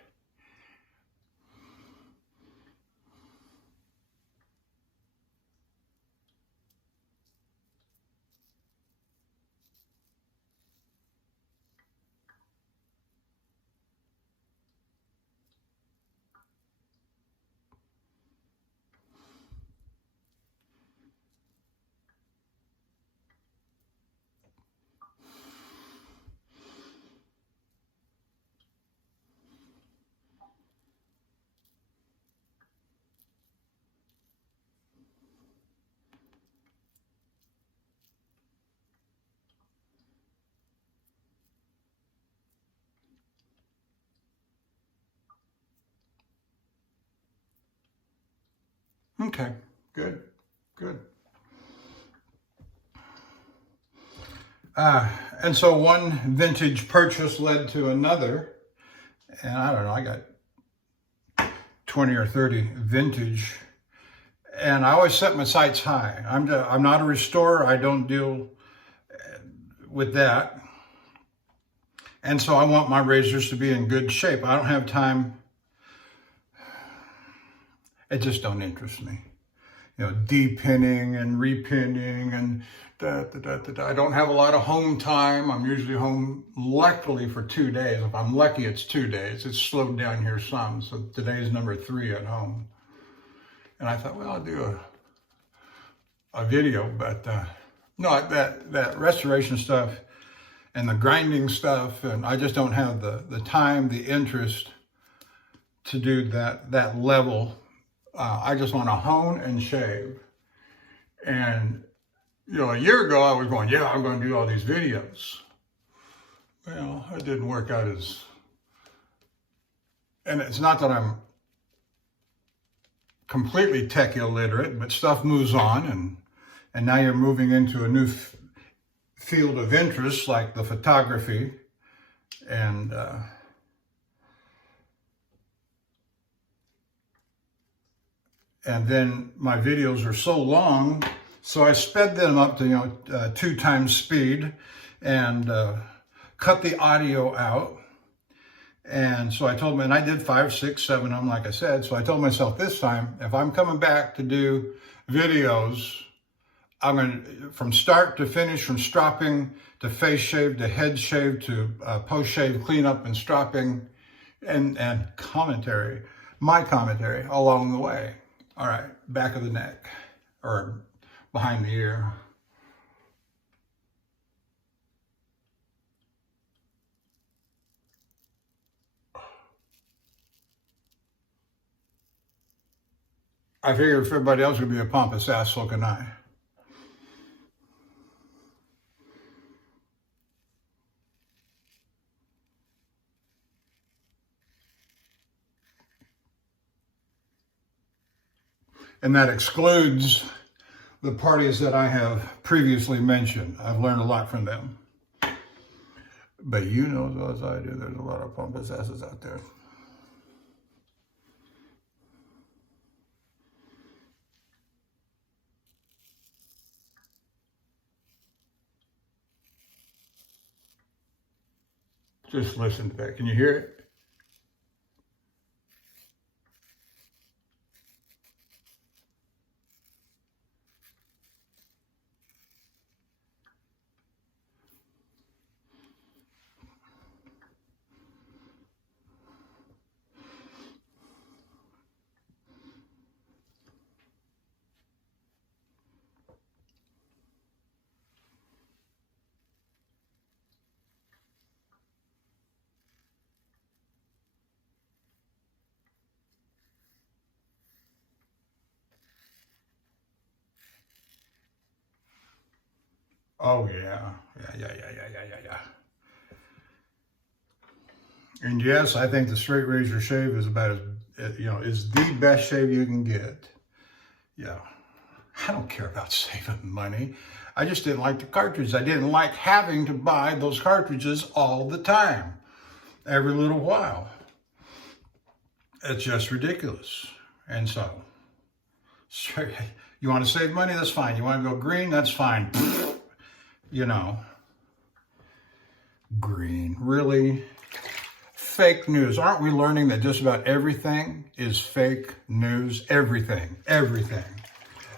Okay, good. And so one vintage purchase led to another, and I don't know, I got 20 or 30 vintage, and I always set my sights high. I'm not a restorer. I don't deal with that. And so I want my razors to be in good shape. I don't have time. It just don't interest me. Depinning and repinning and I don't have a lot of home time. I'm usually home luckily for 2 days. If I'm lucky, it's 2 days. It's slowed down here some. So today's number 3 at home. And I thought, well, I'll do a video, but no, that restoration stuff and the grinding stuff, and I just don't have the time, the interest to do that level. I just want to hone and shave. And a year ago I was going, yeah, I'm going to do all these videos. Well, it didn't work out and it's not that I'm completely tech illiterate, but stuff moves on, and now you're moving into a new field of interest like the photography, and then my videos are so long, so I sped them up to 2 times speed and cut the audio out. And so I told him, and I did 5, 6, 7 of them, like I said. So I told myself this time, if I'm coming back to do videos, I'm going to, from start to finish, from stropping to face shave to head shave to post shave cleanup and stropping and commentary, my commentary along the way. All right, back of the neck or behind the ear. I figured if everybody else would be a pompous ass, so can I. And that excludes the parties that I have previously mentioned. I've learned a lot from them. But you know as well as I do, there's a lot of pompous asses out there. Just listen to that. Can you hear it? Oh yeah. Yeah. And yes, I think the straight razor shave is about as, is the best shave you can get. Yeah. I don't care about saving money. I just didn't like the cartridges. I didn't like having to buy those cartridges all the time, every little while. It's just ridiculous. And so, you want to save money? That's fine. You want to go green? That's fine. Green. Really? Fake news. Aren't we learning that just about everything is fake news? Everything.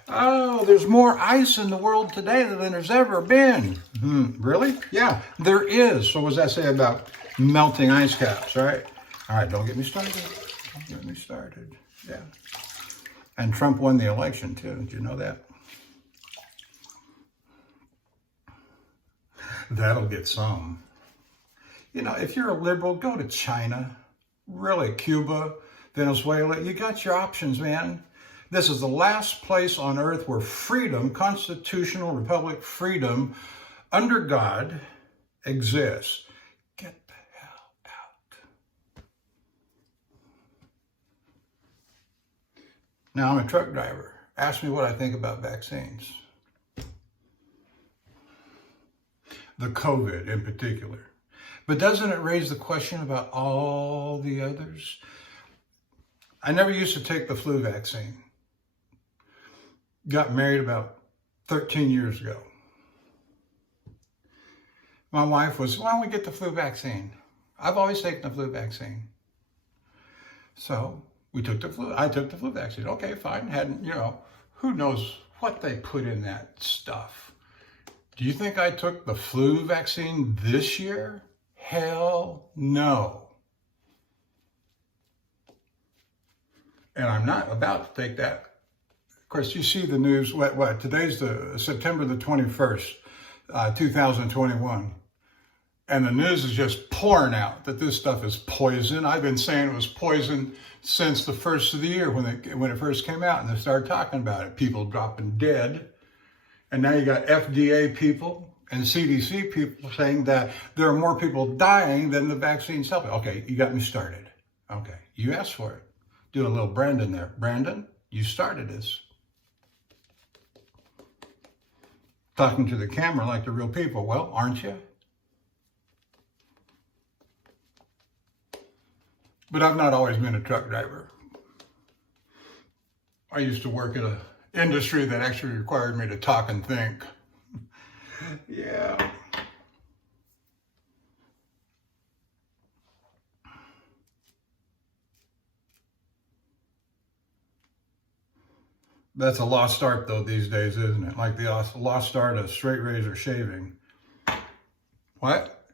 Oh, there's more ice in the world today than there's ever been. Really? Yeah, there is. So what does that say about melting ice caps, right? All right, don't get me started. Yeah. And Trump won the election, too. Did you know that? That'll get some. If you're a liberal, go to China. Really, Cuba, Venezuela. You got your options, man. This is the last place on earth where freedom, constitutional republic freedom, under God, exists. Get the hell out. Now, I'm a truck driver. Ask me what I think about vaccines. The COVID in particular. But doesn't it raise the question about all the others? I never used to take the flu vaccine. Got married about 13 years ago. My wife was, why don't we get the flu vaccine? I've always taken the flu vaccine. So I took the flu vaccine. Okay, fine. Hadn't, who knows what they put in that stuff. Do you think I took the flu vaccine this year? Hell no. And I'm not about to take that course, you see the news, today's September the 21st, 2021. And the news is just pouring out that this stuff is poison. I've been saying it was poison since the first of the year when it first came out and they started talking about it. People dropping dead. And now you got FDA people and CDC people saying that there are more people dying than the vaccine's helping. Okay, you got me started. Okay, you asked for it. Do a little Brandon there. Brandon, you started this. Talking to the camera like the real people. Well, aren't you? But I've not always been a truck driver. I used to work at an industry that actually required me to talk and think. Yeah. That's a lost art though these days, isn't it? Like the lost art of straight razor shaving. What?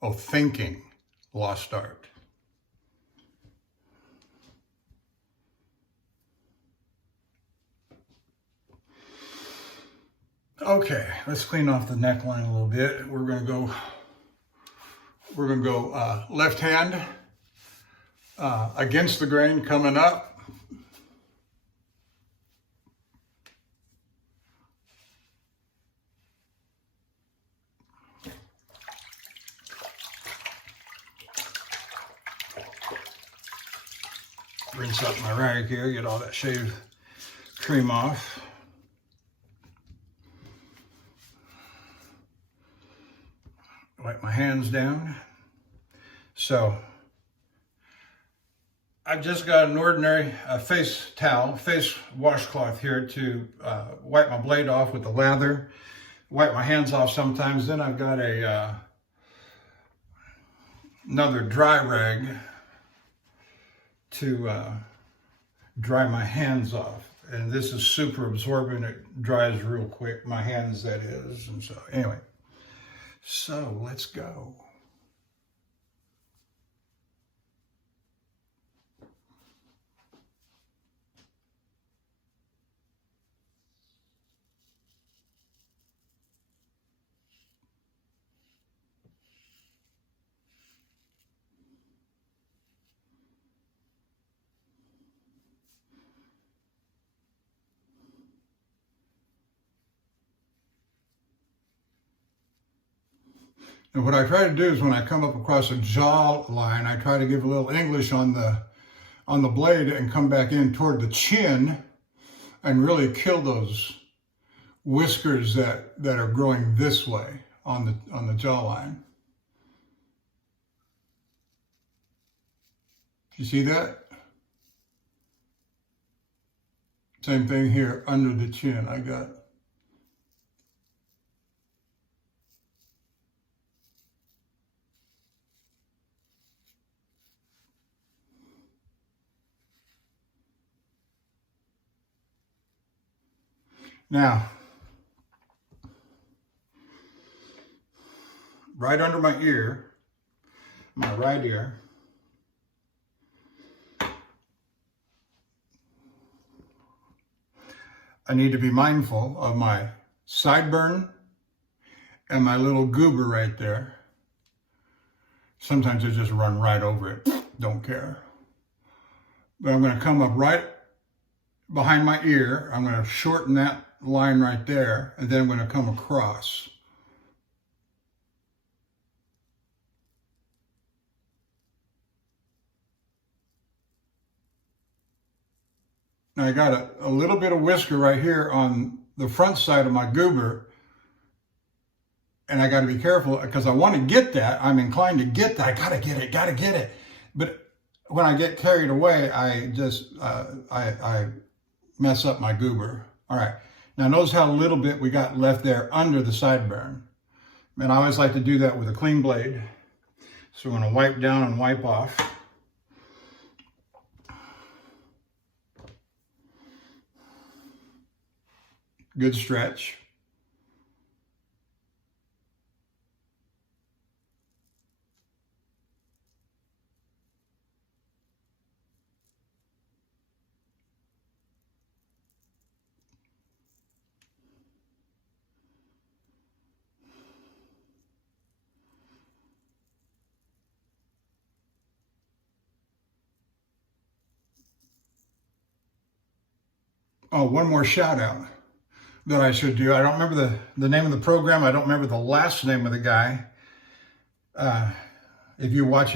Oh, thinking. Lost art. Okay, let's clean off the neckline a little bit. We're gonna go left hand against the grain coming up. Rinse up my rag here, get all that shave cream off. Wipe my hands down. So I've just got an ordinary face towel, face washcloth here to wipe my blade off with the lather, wipe my hands off sometimes. Then I've got another dry rag to dry my hands off. And this is super absorbent. It dries real quick, my hands that is. And so anyway. So let's go. And what I try to do is when I come up across a jaw line, I try to give a little English on the blade and come back in toward the chin and really kill those whiskers that are growing this way on the jawline. You see that? Same thing here under the chin. I got now, right under my ear, my right ear, I need to be mindful of my sideburn and my little goober right there. Sometimes I just run right over it, don't care. But I'm going to come up right behind my ear. I'm going to shorten that line right there, and then I'm going to come across. Now I got a little bit of whisker right here on the front side of my goober, and I got to be careful because I want to get that. I'm inclined to get that. I got to get it. But when I get carried away, I just, I mess up my goober. All right. Now notice how little bit we got left there under the sideburn. And I always like to do that with a clean blade. So we're going to wipe down and wipe off. Good stretch. Oh, one more shout out that I should do. I don't remember the name of the program. I don't remember the last name of the guy. If you watch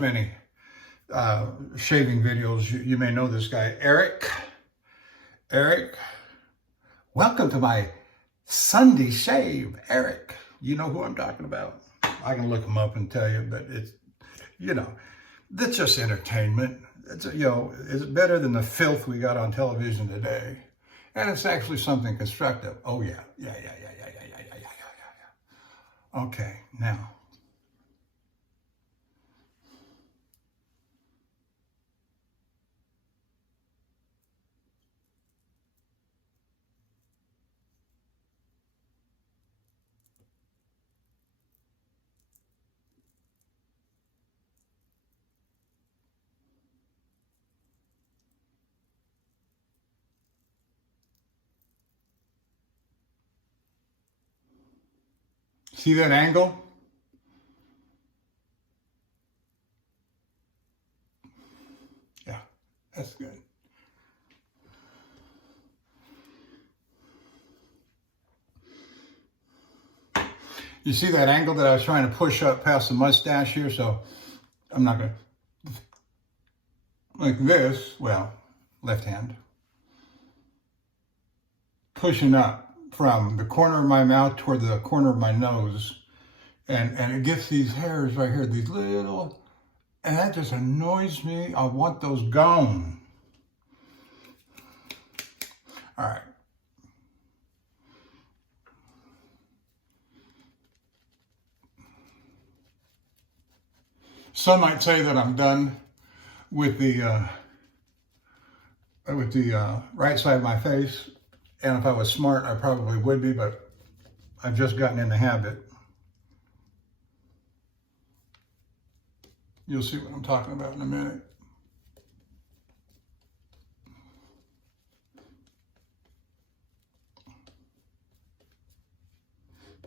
many shaving videos, you may know this guy, Eric. Eric, welcome to my Sunday shave, Eric. You know who I'm talking about. I can look him up and tell you, but it's, that's just entertainment. It's, it's better than the filth we got on television today. And it's actually something constructive. Oh, yeah. Okay, now. See that angle? Yeah, that's good. You see that angle that I was trying to push up past the mustache here? So I'm not going to, like this, well, left hand, pushing up from the corner of my mouth toward the corner of my nose. And it gets these hairs right here, these little, and that just annoys me. I want those gone. All right. Some might say that I'm done with the right side of my face. And if I was smart, I probably would be, but I've just gotten in the habit. You'll see what I'm talking about in a minute.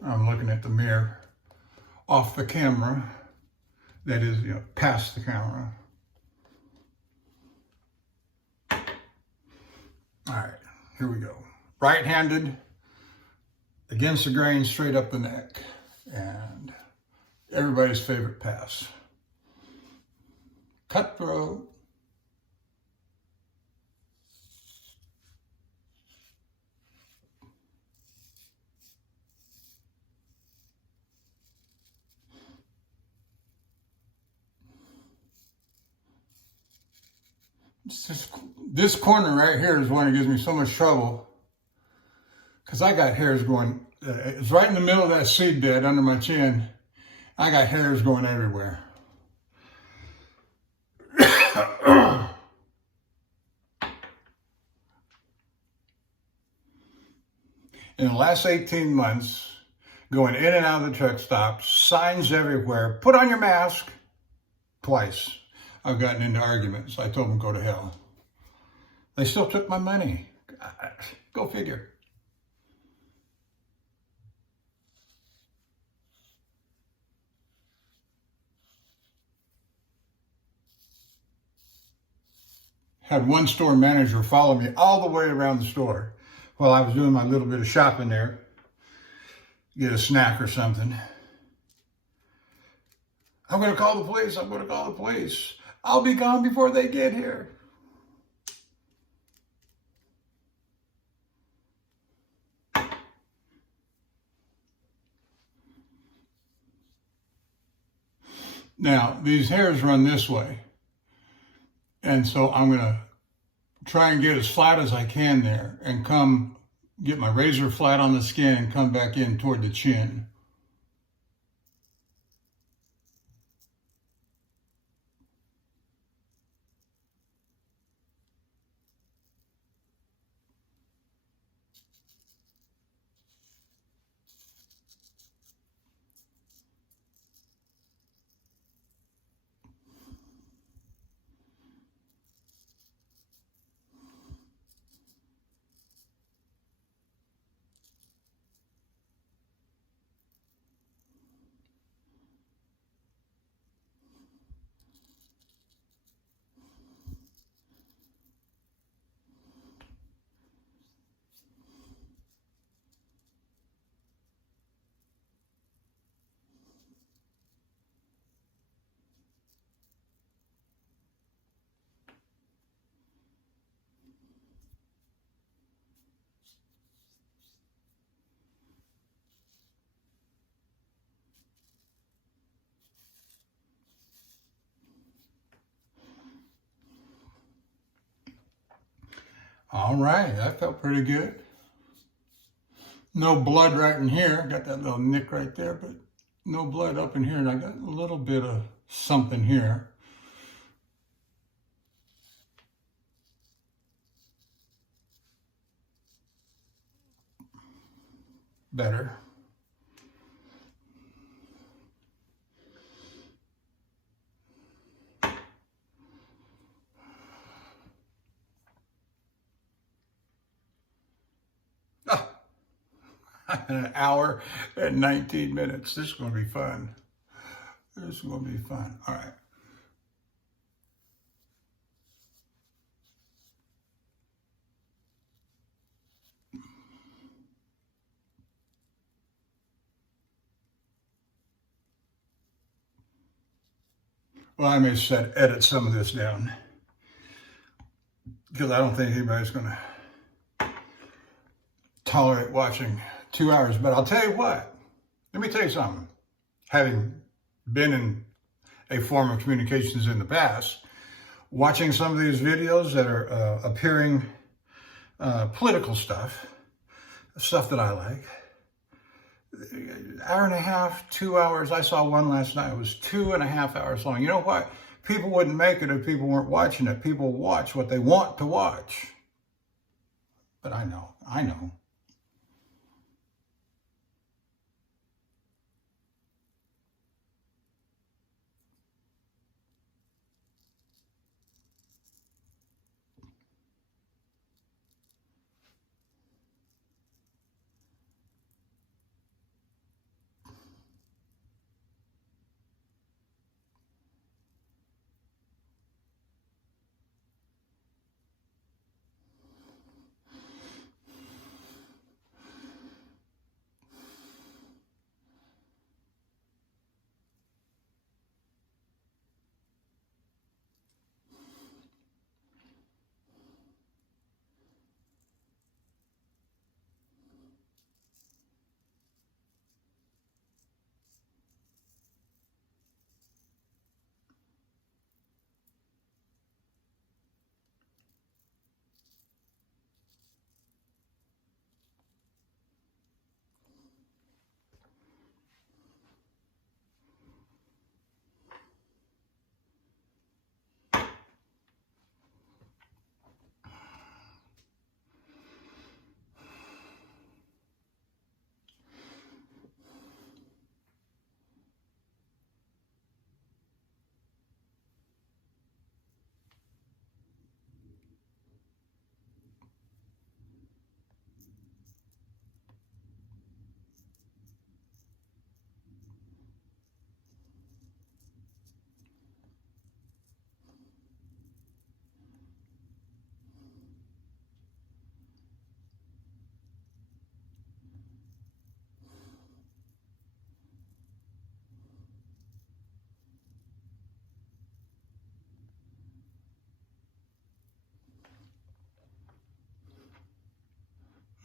I'm looking at the mirror off the camera. That is, past the camera. All right, here we go. Right-handed, against the grain, straight up the neck. And everybody's favorite pass. Cutthroat. This corner right here is one that gives me so much trouble because I got hairs going, it's right in the middle of that seed bed under my chin. I got hairs going everywhere. In the last 18 months, going in and out of the truck stops, signs everywhere, put on your mask, twice. I've gotten into arguments. I told them go to hell. They still took my money. Go figure. Had one store manager follow me all the way around the store while I was doing my little bit of shopping there. Get a snack or something. I'm going to call the police. I'm going to call the police. I'll be gone before they get here. Now, these hairs run this way. And so I'm going to try and get as flat as I can there and get my razor flat on the skin and come back in toward the chin. All right, that felt pretty good. No blood right in here. Got that little nick right there, but no blood up in here. And I got a little bit of something here. Better. An hour and 19 minutes. This is going to be fun. This is going to be fun. All right. Well, I may edit some of this down because I don't think anybody's going to tolerate watching 2 hours. But I'll tell you what. Let me tell you something. Having been in a form of communications in the past, watching some of these videos that are appearing political stuff that I like, hour and a half, 2 hours. I saw one last night. It was 2.5 hours long. You know what? People wouldn't make it if people weren't watching it. People watch what they want to watch. But I know.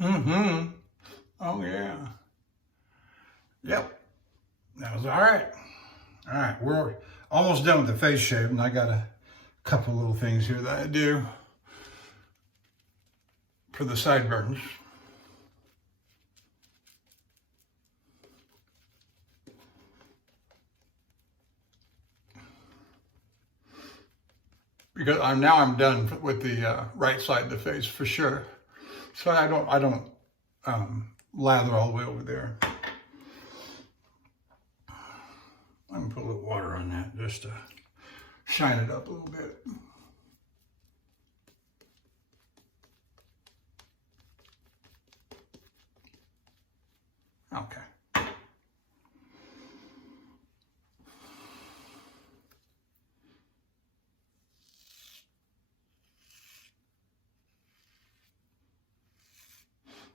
Mm-hmm. Oh, yeah. Yep. That was all right. All right. We're almost done with the face shave, and I got a couple little things here that I do for the sideburns. Because I'm done with the right side of the face for sure. So I don't lather all the way over there. I'm gonna put a little water on that just to shine it up a little bit. Okay.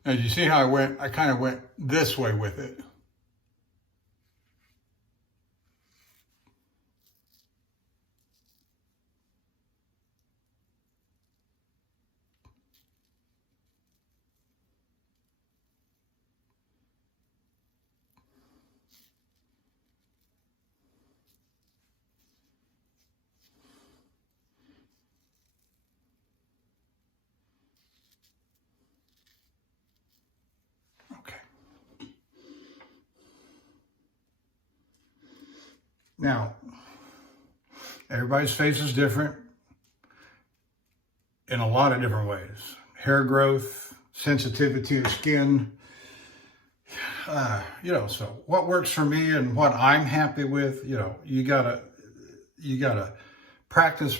As you see how I kind of went this way with it. Now, everybody's face is different in a lot of different ways. Hair growth, sensitivity of skin, so what works for me and what I'm happy with, you gotta practice,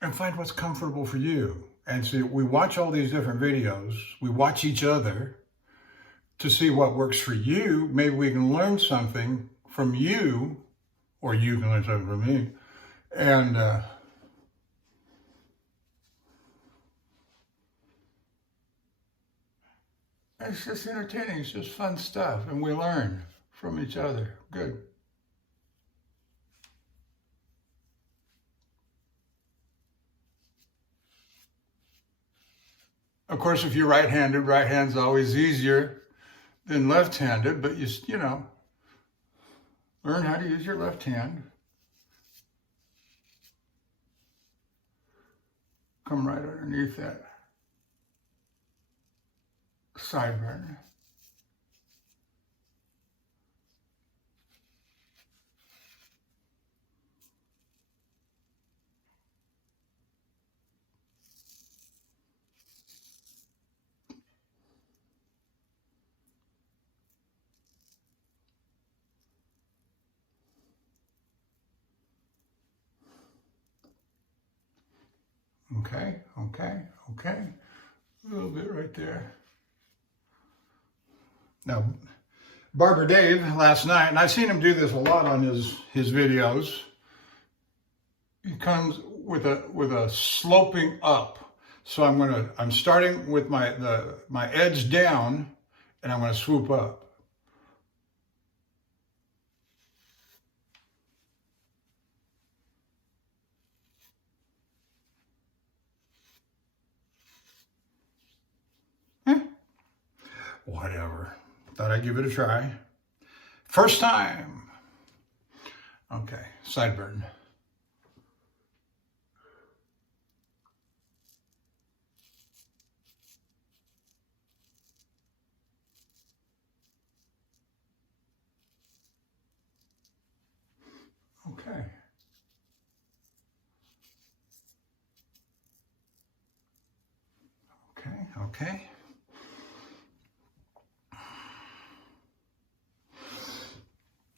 and find what's comfortable for you. And so we watch all these different videos, we watch each other to see what works for you. Maybe we can learn something from you, or you can learn something from me. And it's just entertaining, it's just fun stuff, and we learn from each other. Good. Of course, if you're right-handed, right hand's always easier than left-handed, but learn how to use your left hand. Come right underneath that sideburn. Okay. A little bit right there. Now, Barber Dave last night, and I've seen him do this a lot on his videos. He comes with a sloping up. So I'm starting with my edge down, and I'm going to swoop up. Whatever. Thought I'd give it a try. First time. Okay, sideburn. Okay. Okay.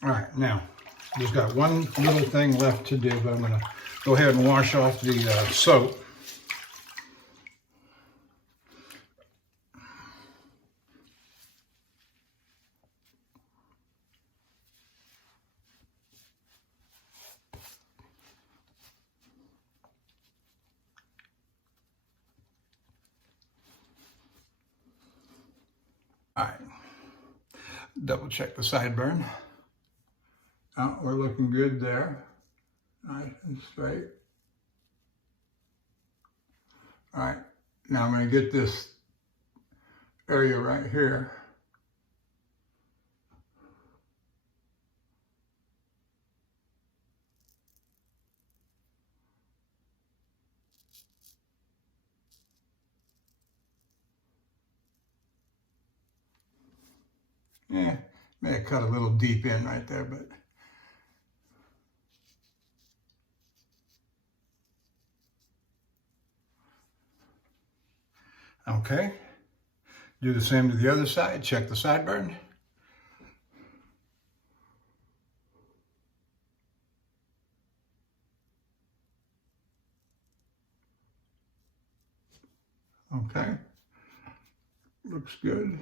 All right, now, just got one little thing left to do, but I'm going to go ahead and wash off the soap. All right, double check the sideburn. Oh, we're looking good there. Nice and straight. All right, now I'm going to get this area right here. Yeah, may have cut a little deep in right there, but okay. Do the same to the other side. Check the sideburn. Okay. Looks good.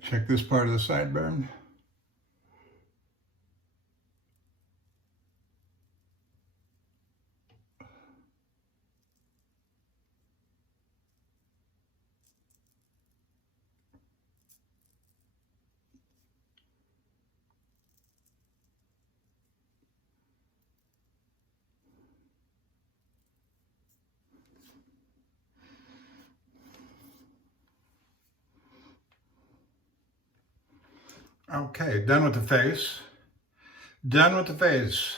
Check this part of the sideburn. Okay, done with the face. Done with the face.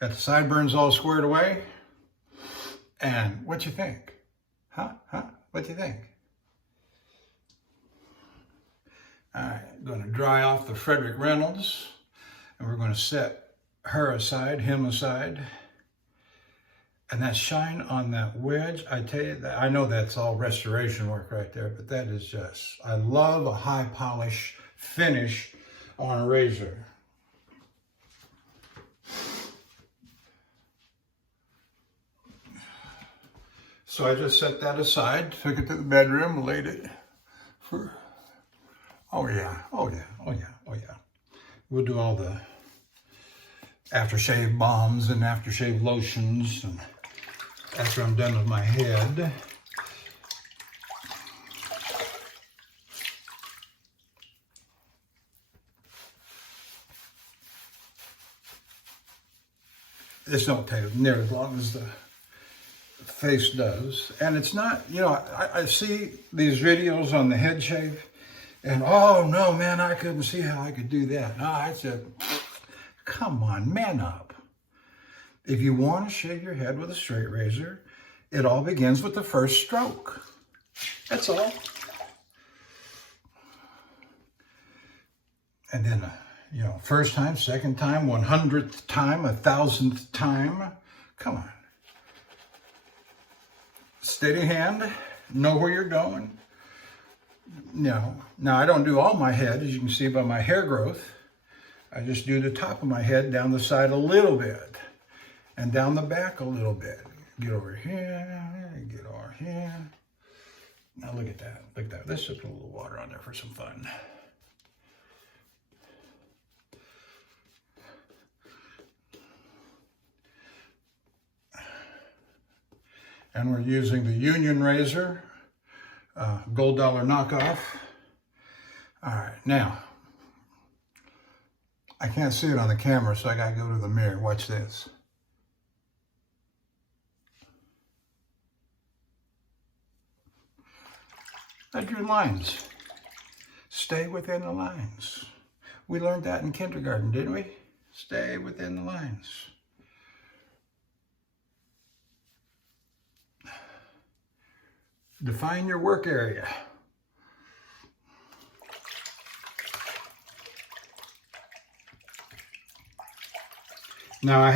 Got the sideburns all squared away. And what you think? Huh? What you think? All right, going to dry off the Frederick Reynolds, and we're going to set her aside, him aside. And that shine on that wedge, I tell you, that I know that's all restoration work right there, but that is just, I love a high polish finish on a razor. So I just set that aside, took it to the bedroom, laid it for, oh yeah. We'll do all the aftershave balms and aftershave lotions and after I'm done with my head. This don't take near as long as the face does. And it's not, you know, I see these videos on the head shave and, oh no, man, I couldn't see how I could do that. No, I said, come on, man up. If you want to shave your head with a straight razor, it all begins with the first stroke. That's all. And then, you know, first time, second time, 100th time, 1,000th time. Come on. Steady hand, know where you're going. No. Now, I don't do all my head, as you can see by my hair growth. I just do the top of my head, down the side a little bit, and down the back a little bit. Get over here, get over here. Now look at that, look at that. Let's just put a little water on there for some fun. And we're using the Union razor, gold dollar knockoff. All right, now, I can't see it on the camera, so I gotta go to the mirror. Watch this. I drew lines. Stay within the lines. We learned that in kindergarten, didn't we? Stay within the lines. Define your work area. Now I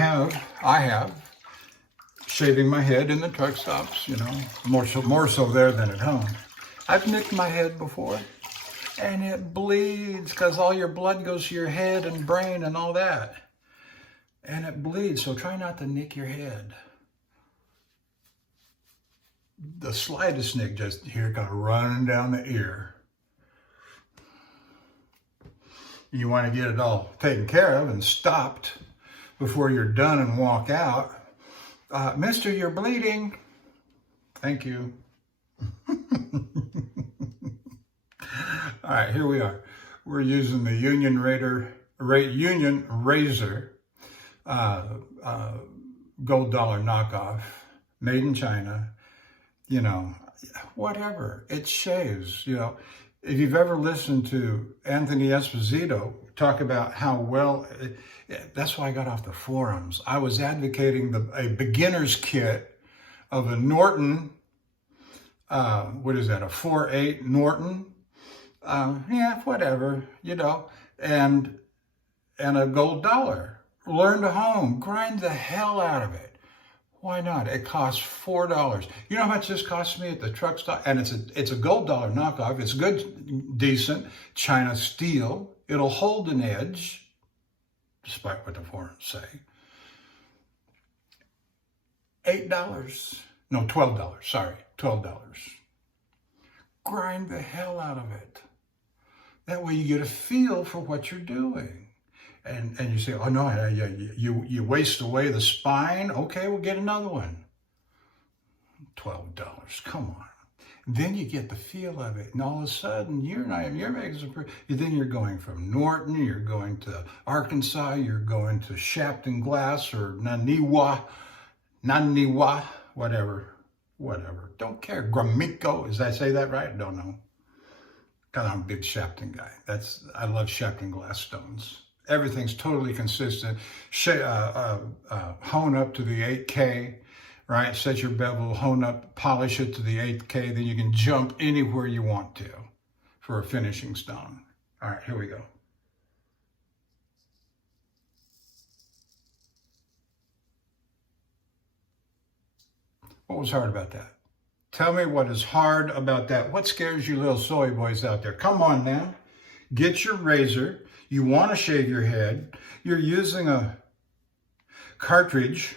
have shaving my head in the truck stops, you know, more so there than at home. I've nicked my head before and it bleeds because all your blood goes to your head and brain and all that. And it bleeds, so try not to nick your head. The slightest nick just here kind of running down the ear. You want to get it all taken care of and stopped before you're done and walk out. Mister, you're bleeding. Thank you. All right, here we are. We're using the Union razor, gold dollar knockoff, made in China. You know, whatever, it shaves, you know. If you've ever listened to Anthony Esposito talk about how well, that's why I got off the forums. I was advocating a beginner's kit of a Norton, what is that, a 4.8 Norton? Yeah, whatever, you know, and a gold dollar. Learn to hone, grind the hell out of it. Why not? It costs $4. You know how much this costs me at the truck stop? And it's a gold dollar knockoff. It's good, decent China steel. It'll hold an edge, despite what the forums say. $8. No, $12. Sorry, $12. Grind the hell out of it. That way you get a feel for what you're doing. And you say, oh no, you waste away the spine. Okay, we'll get another one. $12, come on. Then you get the feel of it, and all of a sudden you're making some. Then you're going from Norton, you're going to Arkansas, you're going to Shapton Glass or Naniwa, whatever. Don't care. Gromyko, did I say that right? I don't know. because I'm a big Shapton guy. I love Shapton glass stones. Everything's totally consistent. Hone up to the 8K, right? Set your bevel, hone up, polish it to the 8K, then you can jump anywhere you want to for a finishing stone. All right, here we go. What was hard about that? Tell me what is hard about that. What scares you little soy boys out there? Come on now. Get your razor. You want to shave your head. You're using a cartridge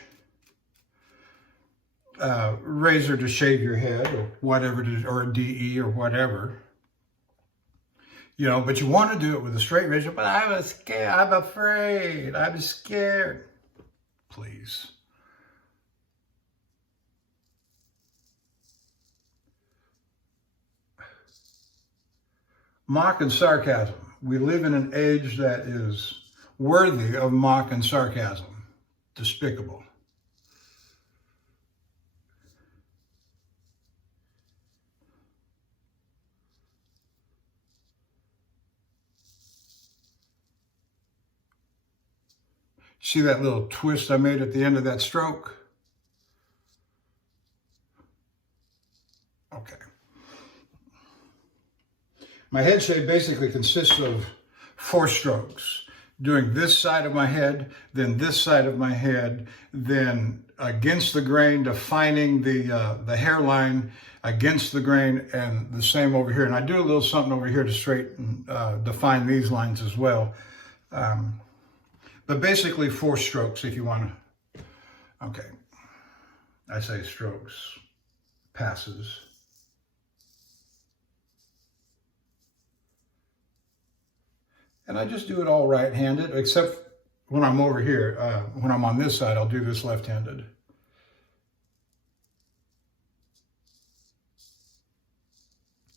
razor to shave your head or whatever, or a DE or whatever. You know, but you want to do it with a straight razor, but I was scared. I'm afraid. I'm scared. Please. Mock and sarcasm. We live in an age that is worthy of mock and sarcasm. Despicable. See that little twist I made at the end of that stroke? Okay. My head shave basically consists of 4 strokes. Doing this side of my head, then this side of my head, then against the grain, defining the hairline against the grain, and the same over here. And I do a little something over here to straighten, define these lines as well. But basically 4 strokes if you want to. Okay. I say strokes, passes. And I just do it all right-handed, except when I'm over here. When I'm on this side, I'll do this left-handed.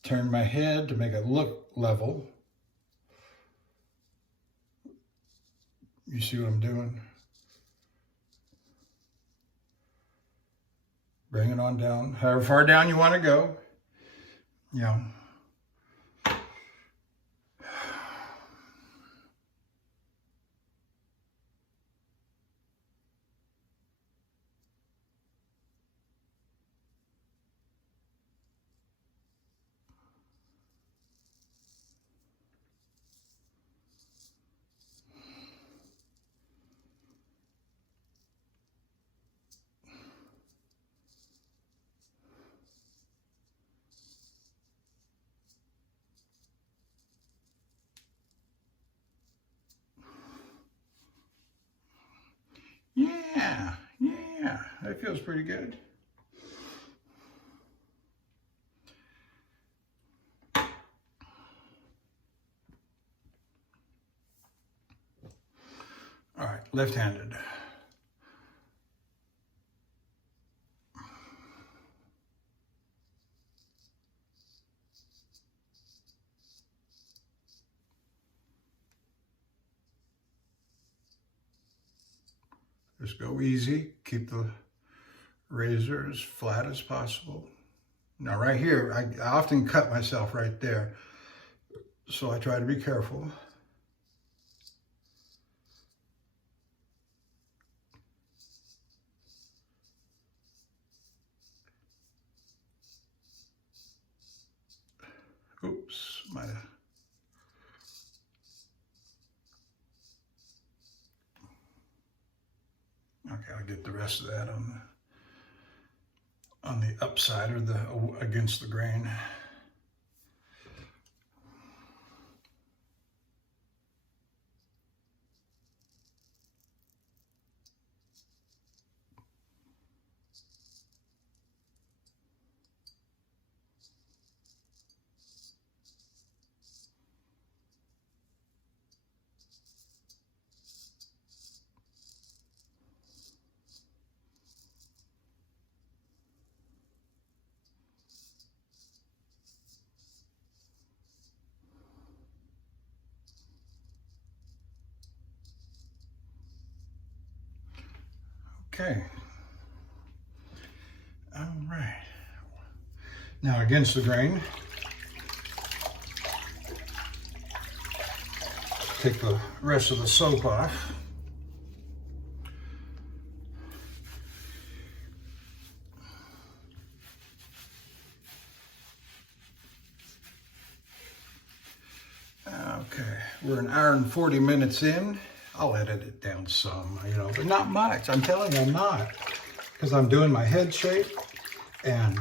Turn my head to make it look level. You see what I'm doing? Bring it on down, however far down you want to go. You know. Yeah, that feels pretty good. All right, left-handed. Just go easy, keep the razor as flat as possible. Now right here, I often cut myself right there, so I try to be careful. Oops, okay, I'll get the rest of that on the upside or against the grain. Okay. All right. Now against the grain. take the rest of the soap off. Okay, we're an hour and 40 minutes in. I'll edit it down some, you know, but not much. I'm telling you, I'm not. Because I'm doing my head shape, and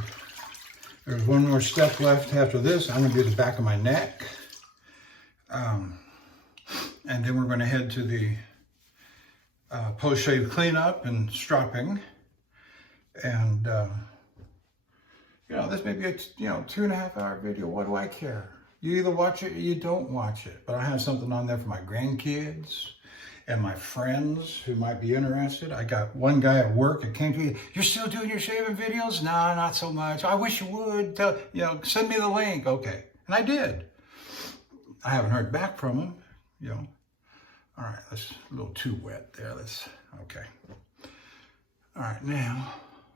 there's one more step left after this. I'm going to do the back of my neck. And then we're going to head to the post-shave cleanup and stropping. And, you know, this may be a 2.5 hour video. What do I care? You either watch it or you don't watch it. But I have something on there for my grandkids and my friends who might be interested. I got one guy at work that came to me, "You're still doing your shaving videos?" "No, not so much." "I wish you would. Send me the link." Okay. And I did. I haven't heard back from him, you know. All right, that's a little too wet there. Okay. All right, now,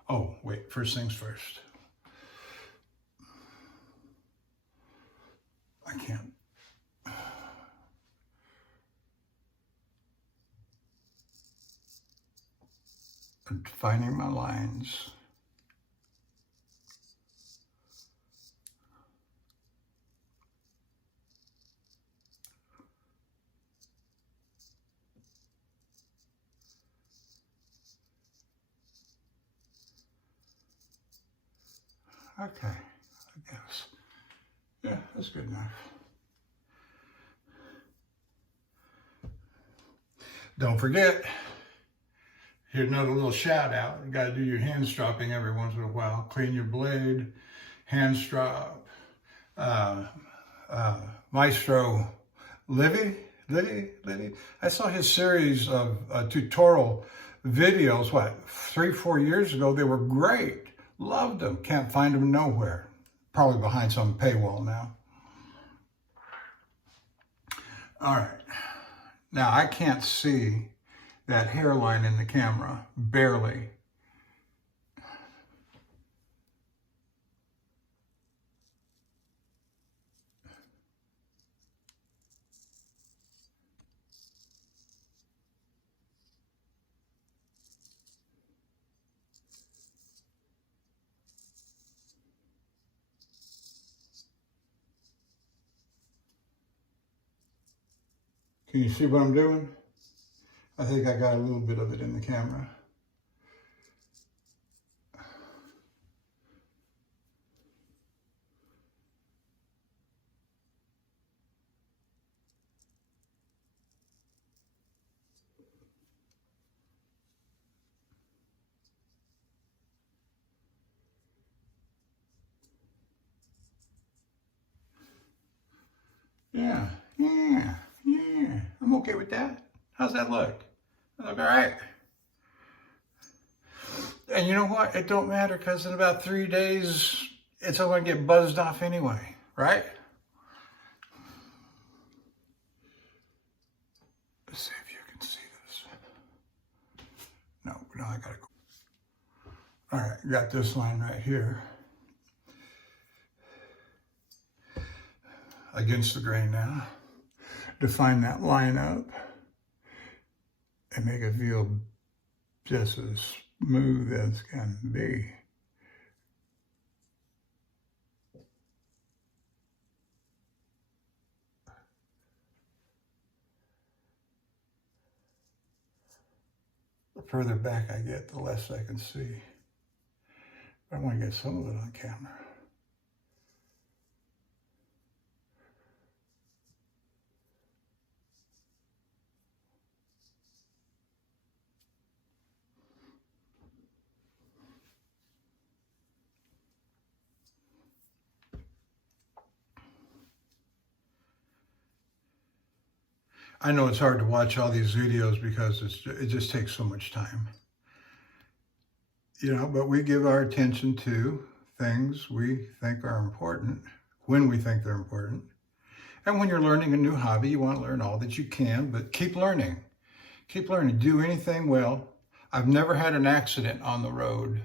oh, wait, first things first. I can't. I'm defining my lines. Okay, I guess. Yeah, that's good enough. Don't forget, here's another little shout out. You got to do your hand stropping every once in a while. Clean your blade, hand strop. Maestro Livy. I saw his series of tutorial videos, 3-4 years ago. They were great. Loved them. Can't find them nowhere. Probably behind some paywall now. All right. Now, I can't see that hairline in the camera, barely. Can you see what I'm doing? I think I got a little bit of it in the camera. Yeah. I'm okay with that. How's that look? That look all right. And you know what? It don't matter, because in about 3 days, it's all going to get buzzed off anyway, right? Let's see if you can see this. No, I got to go. All right, got this line right here. Against the grain now. Define that line up and make it feel just as smooth as can be. The further back I get, the less I can see. But I want to get some of it on camera. I know it's hard to watch all these videos because it just takes so much time. You know, but we give our attention to things we think are important when we think they're important. And when you're learning a new hobby, you want to learn all that you can, but keep learning. Keep learning. Do anything well. I've never had an accident on the road,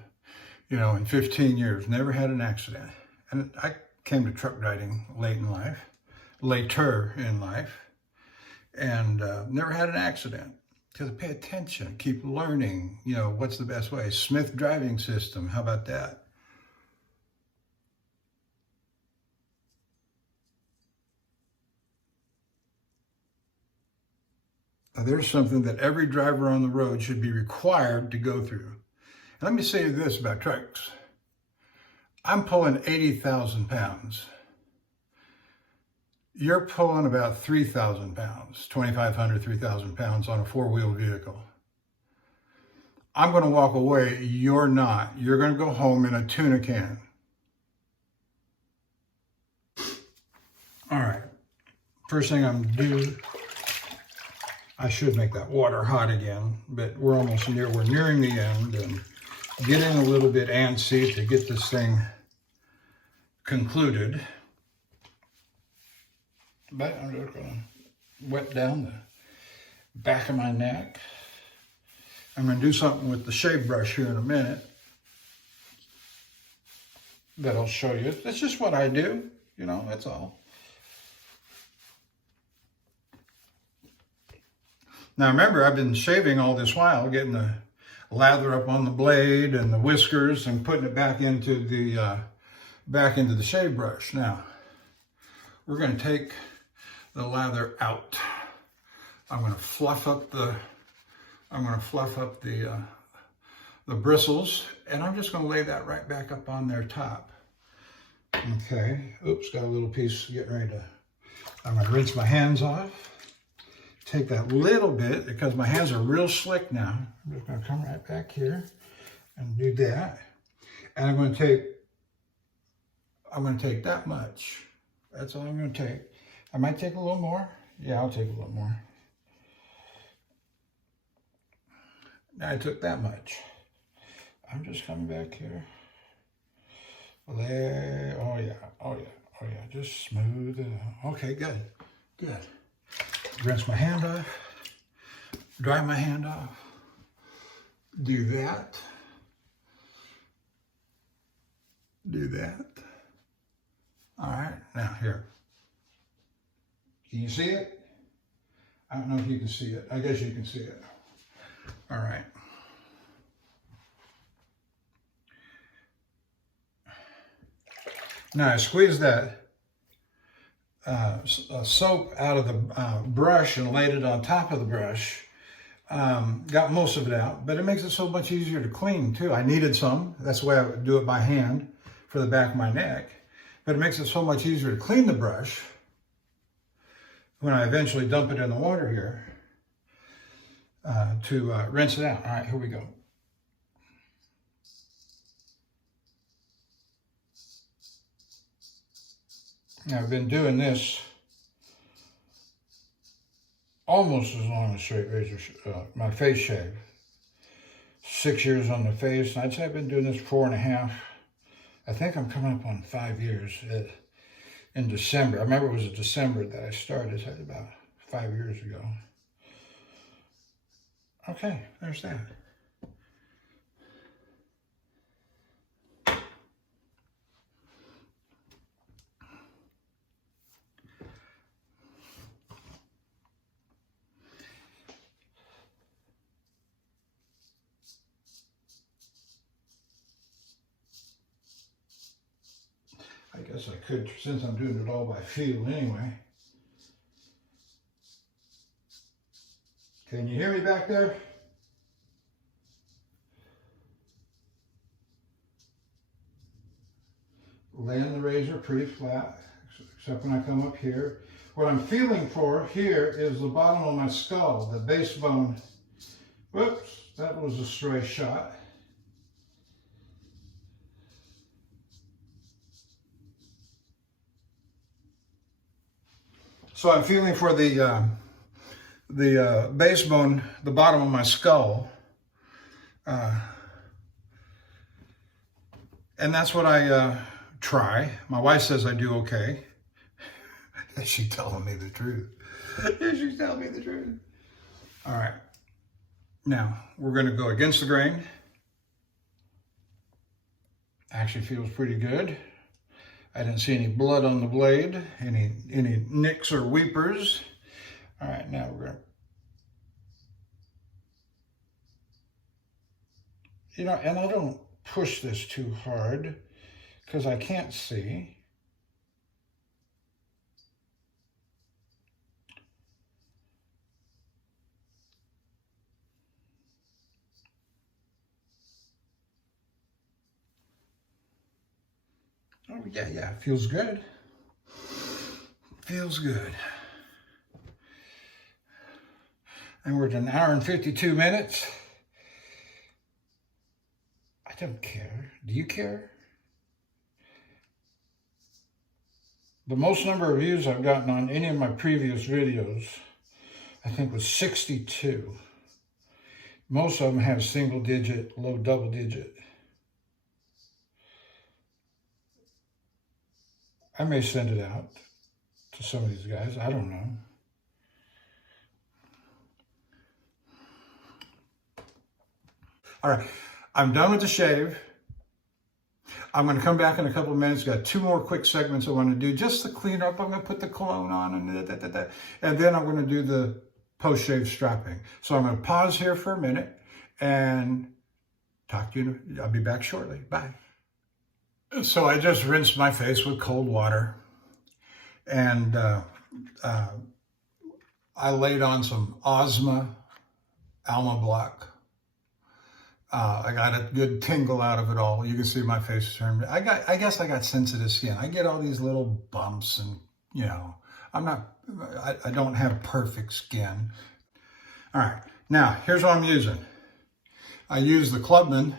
you know, in 15 years. Never had an accident. And I came to truck driving later in life. and never had an accident. Because pay attention, keep learning, you know, what's the best way. Smith driving system, how about that? There's something that every driver on the road should be required to go through. And let me say this about trucks. I'm pulling 80,000 pounds. You're pulling about 3,000 pounds, 2,500, 3,000 pounds on a four-wheel vehicle. I'm going to walk away. You're not. You're going to go home in a tuna can. All right. First thing I'm going to do, I should make that water hot again, but we're almost near, we're nearing the end and getting a little bit antsy to get this thing concluded. But I'm just going to wet down the back of my neck. I'm going to do something with the shave brush here in a minute that I'll show you. That's just what I do, you know, that's all. Now remember, I've been shaving all this while, getting the lather up on the blade and the whiskers and putting it back into the shave brush. Now, we're going to take the lather out. I'm going to fluff up the bristles, and I'm just going to lay that right back up on their top. Okay. Oops, got a little piece getting ready to. I'm going to rinse my hands off. Take that little bit, because my hands are real slick now. I'm just going to come right back here and do that. And I'm going to take that much. That's all I'm going to take. I might take a little more. Yeah, I'll take a little more. I took that much. I'm just coming back here. There. Oh yeah. Oh yeah. Oh yeah. Just smooth it out. Okay, good. Good. Rinse my hand off. Dry my hand off. Do that. Do that. All right. Now here. Can you see it? I don't know if you can see it. I guess you can see it. All right. Now I squeezed that soap out of the brush and laid it on top of the brush. Got most of it out, but it makes it so much easier to clean too. I needed some. That's the way I would do it by hand for the back of my neck. But it makes it so much easier to clean the brush when I eventually dump it in the water here. To rinse it out. All right, here we go. Now, I've been doing this almost as long as straight razor, my face shave. 6 years on the face, and I'd say I've been doing this 4.5. I think I'm coming up on 5 years in December. I remember it was in December that I started, so about 5 years ago. Okay, there's that. I guess I could, since I'm doing it all by feel anyway. Can you hear me back there? Laying the razor pretty flat, except when I come up here. What I'm feeling for here is the bottom of my skull, the base bone. Whoops, that was a stray shot. So I'm feeling for the base bone, the bottom of my skull. And that's what I try. My wife says I do okay. She's telling me the truth. She's telling me the truth. All right. Now, we're going to go against the grain. Actually feels pretty good. I didn't see any blood on the blade, any nicks or weepers. All right, now we're gonna, you know, and I don't push this too hard because I can't see. Oh, yeah, feels good. Feels good. And we're at 1 hour and 52 minutes. I don't care. Do you care? The most number of views I've gotten on any of my previous videos, I think, was 62. Most of them have single digit, low double digit. I may send it out to some of these guys. I don't know. All right, I'm done with the shave. I'm going to come back in a couple of minutes. Got 2 more quick segments I want to do just to clean up. I'm going to put the cologne on and then I'm going to do the post-shave strapping. So I'm going to pause here for a minute and talk to you. I'll be back shortly. Bye. So I just rinsed my face with cold water, and I laid on some Ozma Alma Block. I got a good tingle out of it all. You can see my face turned. I guess I got sensitive skin. I get all these little bumps, and you know, I don't have perfect skin. All right, now here's what I'm using. I use the Clubman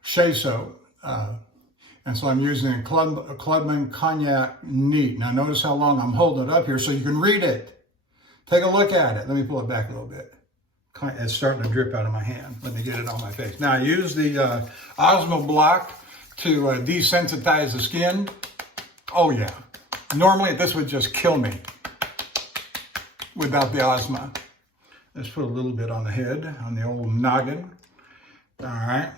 Shea Soap. And so I'm using a Clubman Cognac Neat. Now notice how long I'm holding it up here so you can read it. Take a look at it. Let me pull it back a little bit. It's starting to drip out of my hand. Let me get it on my face. Now I use the Ozma Block to desensitize the skin. Oh yeah. Normally this would just kill me without the Ozma. Let's put a little bit on the head, on the old noggin. All right.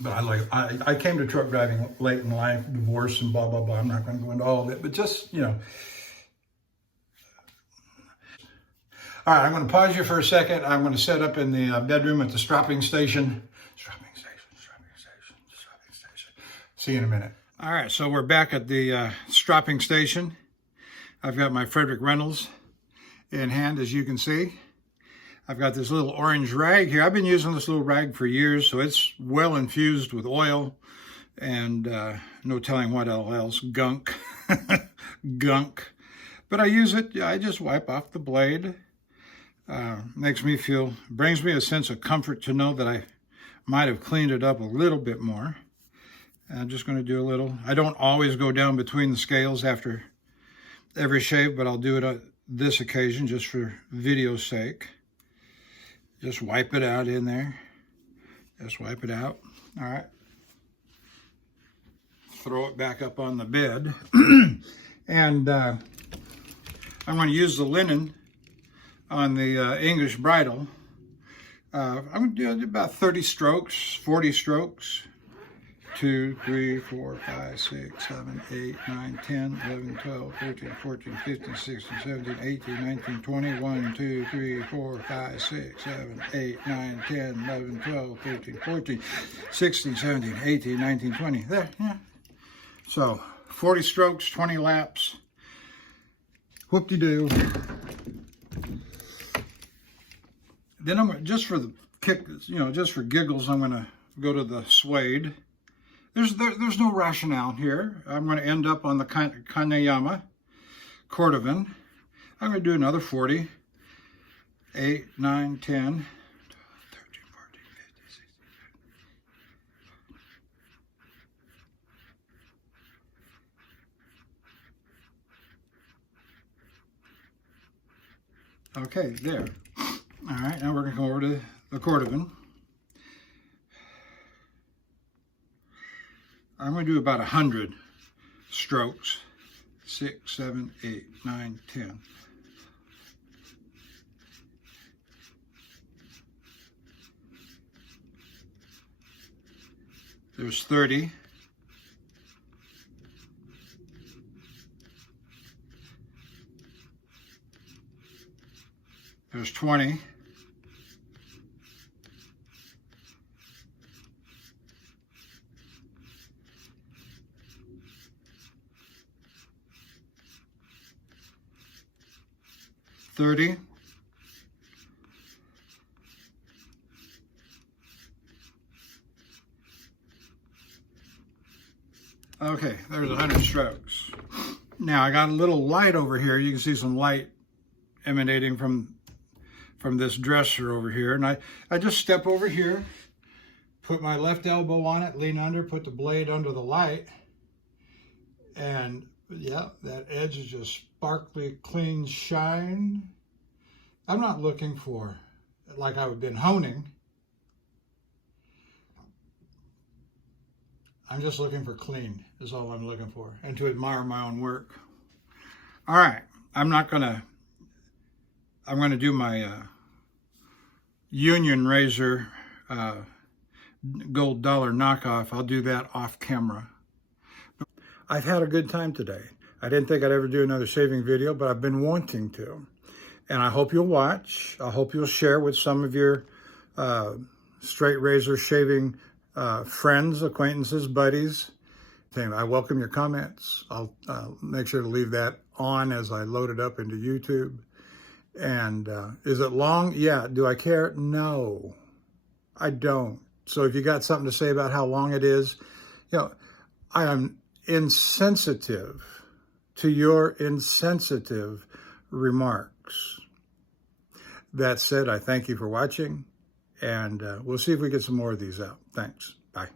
But I came to truck driving late in life, divorce and blah, blah, blah. I'm not going to go into all of it, but just, you know. All right, I'm going to pause you for a second. I'm going to set up in the bedroom at the strapping station. Strapping station. See you in a minute. All right, so we're back at the strapping station. I've got my Frederick Reynolds in hand, as you can see. I've got this little orange rag here. I've been using this little rag for years, so it's well infused with oil and no telling what else, gunk, gunk. But I use it, I just wipe off the blade. Makes me feel, brings me a sense of comfort to know that I might have cleaned it up a little bit more. I'm just going to do a little. I don't always go down between the scales after every shave, but I'll do it on this occasion just for video's sake. Just wipe it out in there. Just wipe it out. All right. Throw it back up on the bed. And I'm going to use the linen on the English bridle. I'm going to do about 30 strokes, 40 strokes. 2, 3, 4, 5, 6, 7, 8, 9, 10, 11, 12, 13, 14, 15, 16, 17, 18, 19, 20, 1, 2, 3, 4, 5, 6, 7, 8, 9, 10, 11, 12, 13, 14, 16, 17, 18, 19, 20. There, yeah. So 40 strokes, 20 laps. Whoop-de-doo. Then I'm going, just for the kick, you know, just for giggles, I'm going to go to the suede. There's no rationale here. I'm going to end up on the Kaneyama Cordovan. I'm going to do another 40. 8, 9, 10, 12, 13, 14, 15, 16. Okay, there. All right, now we're going to go over to the Cordovan. I'm going to do about 100 strokes. 6, 7, 8, 9, 10. There's 30. There's 20. $30. Okay, there's 100 strokes. Now I got a little light over here. You can see some light emanating from this dresser over here. And I just step over here, put my left elbow on it, lean under, put the blade under the light. And yeah, that edge is just sparkly, clean shine. I'm not looking for, like I've been honing. I'm just looking for clean is all I'm looking for, and to admire my own work. All right, I'm gonna do my Union razor gold dollar knockoff. I'll do that off camera. I've had a good time today. I didn't think I'd ever do another shaving video, but I've been wanting to. And I hope you'll watch. I hope you'll share with some of your straight razor shaving friends, acquaintances, buddies. I welcome your comments. I'll make sure to leave that on as I load it up into YouTube. And is it long? Yeah. Do I care? No, I don't. So if you got something to say about how long it is, you know, I am insensitive to your insensitive remarks. That said, I thank you for watching, and we'll see if we get some more of these out. Thanks. Bye.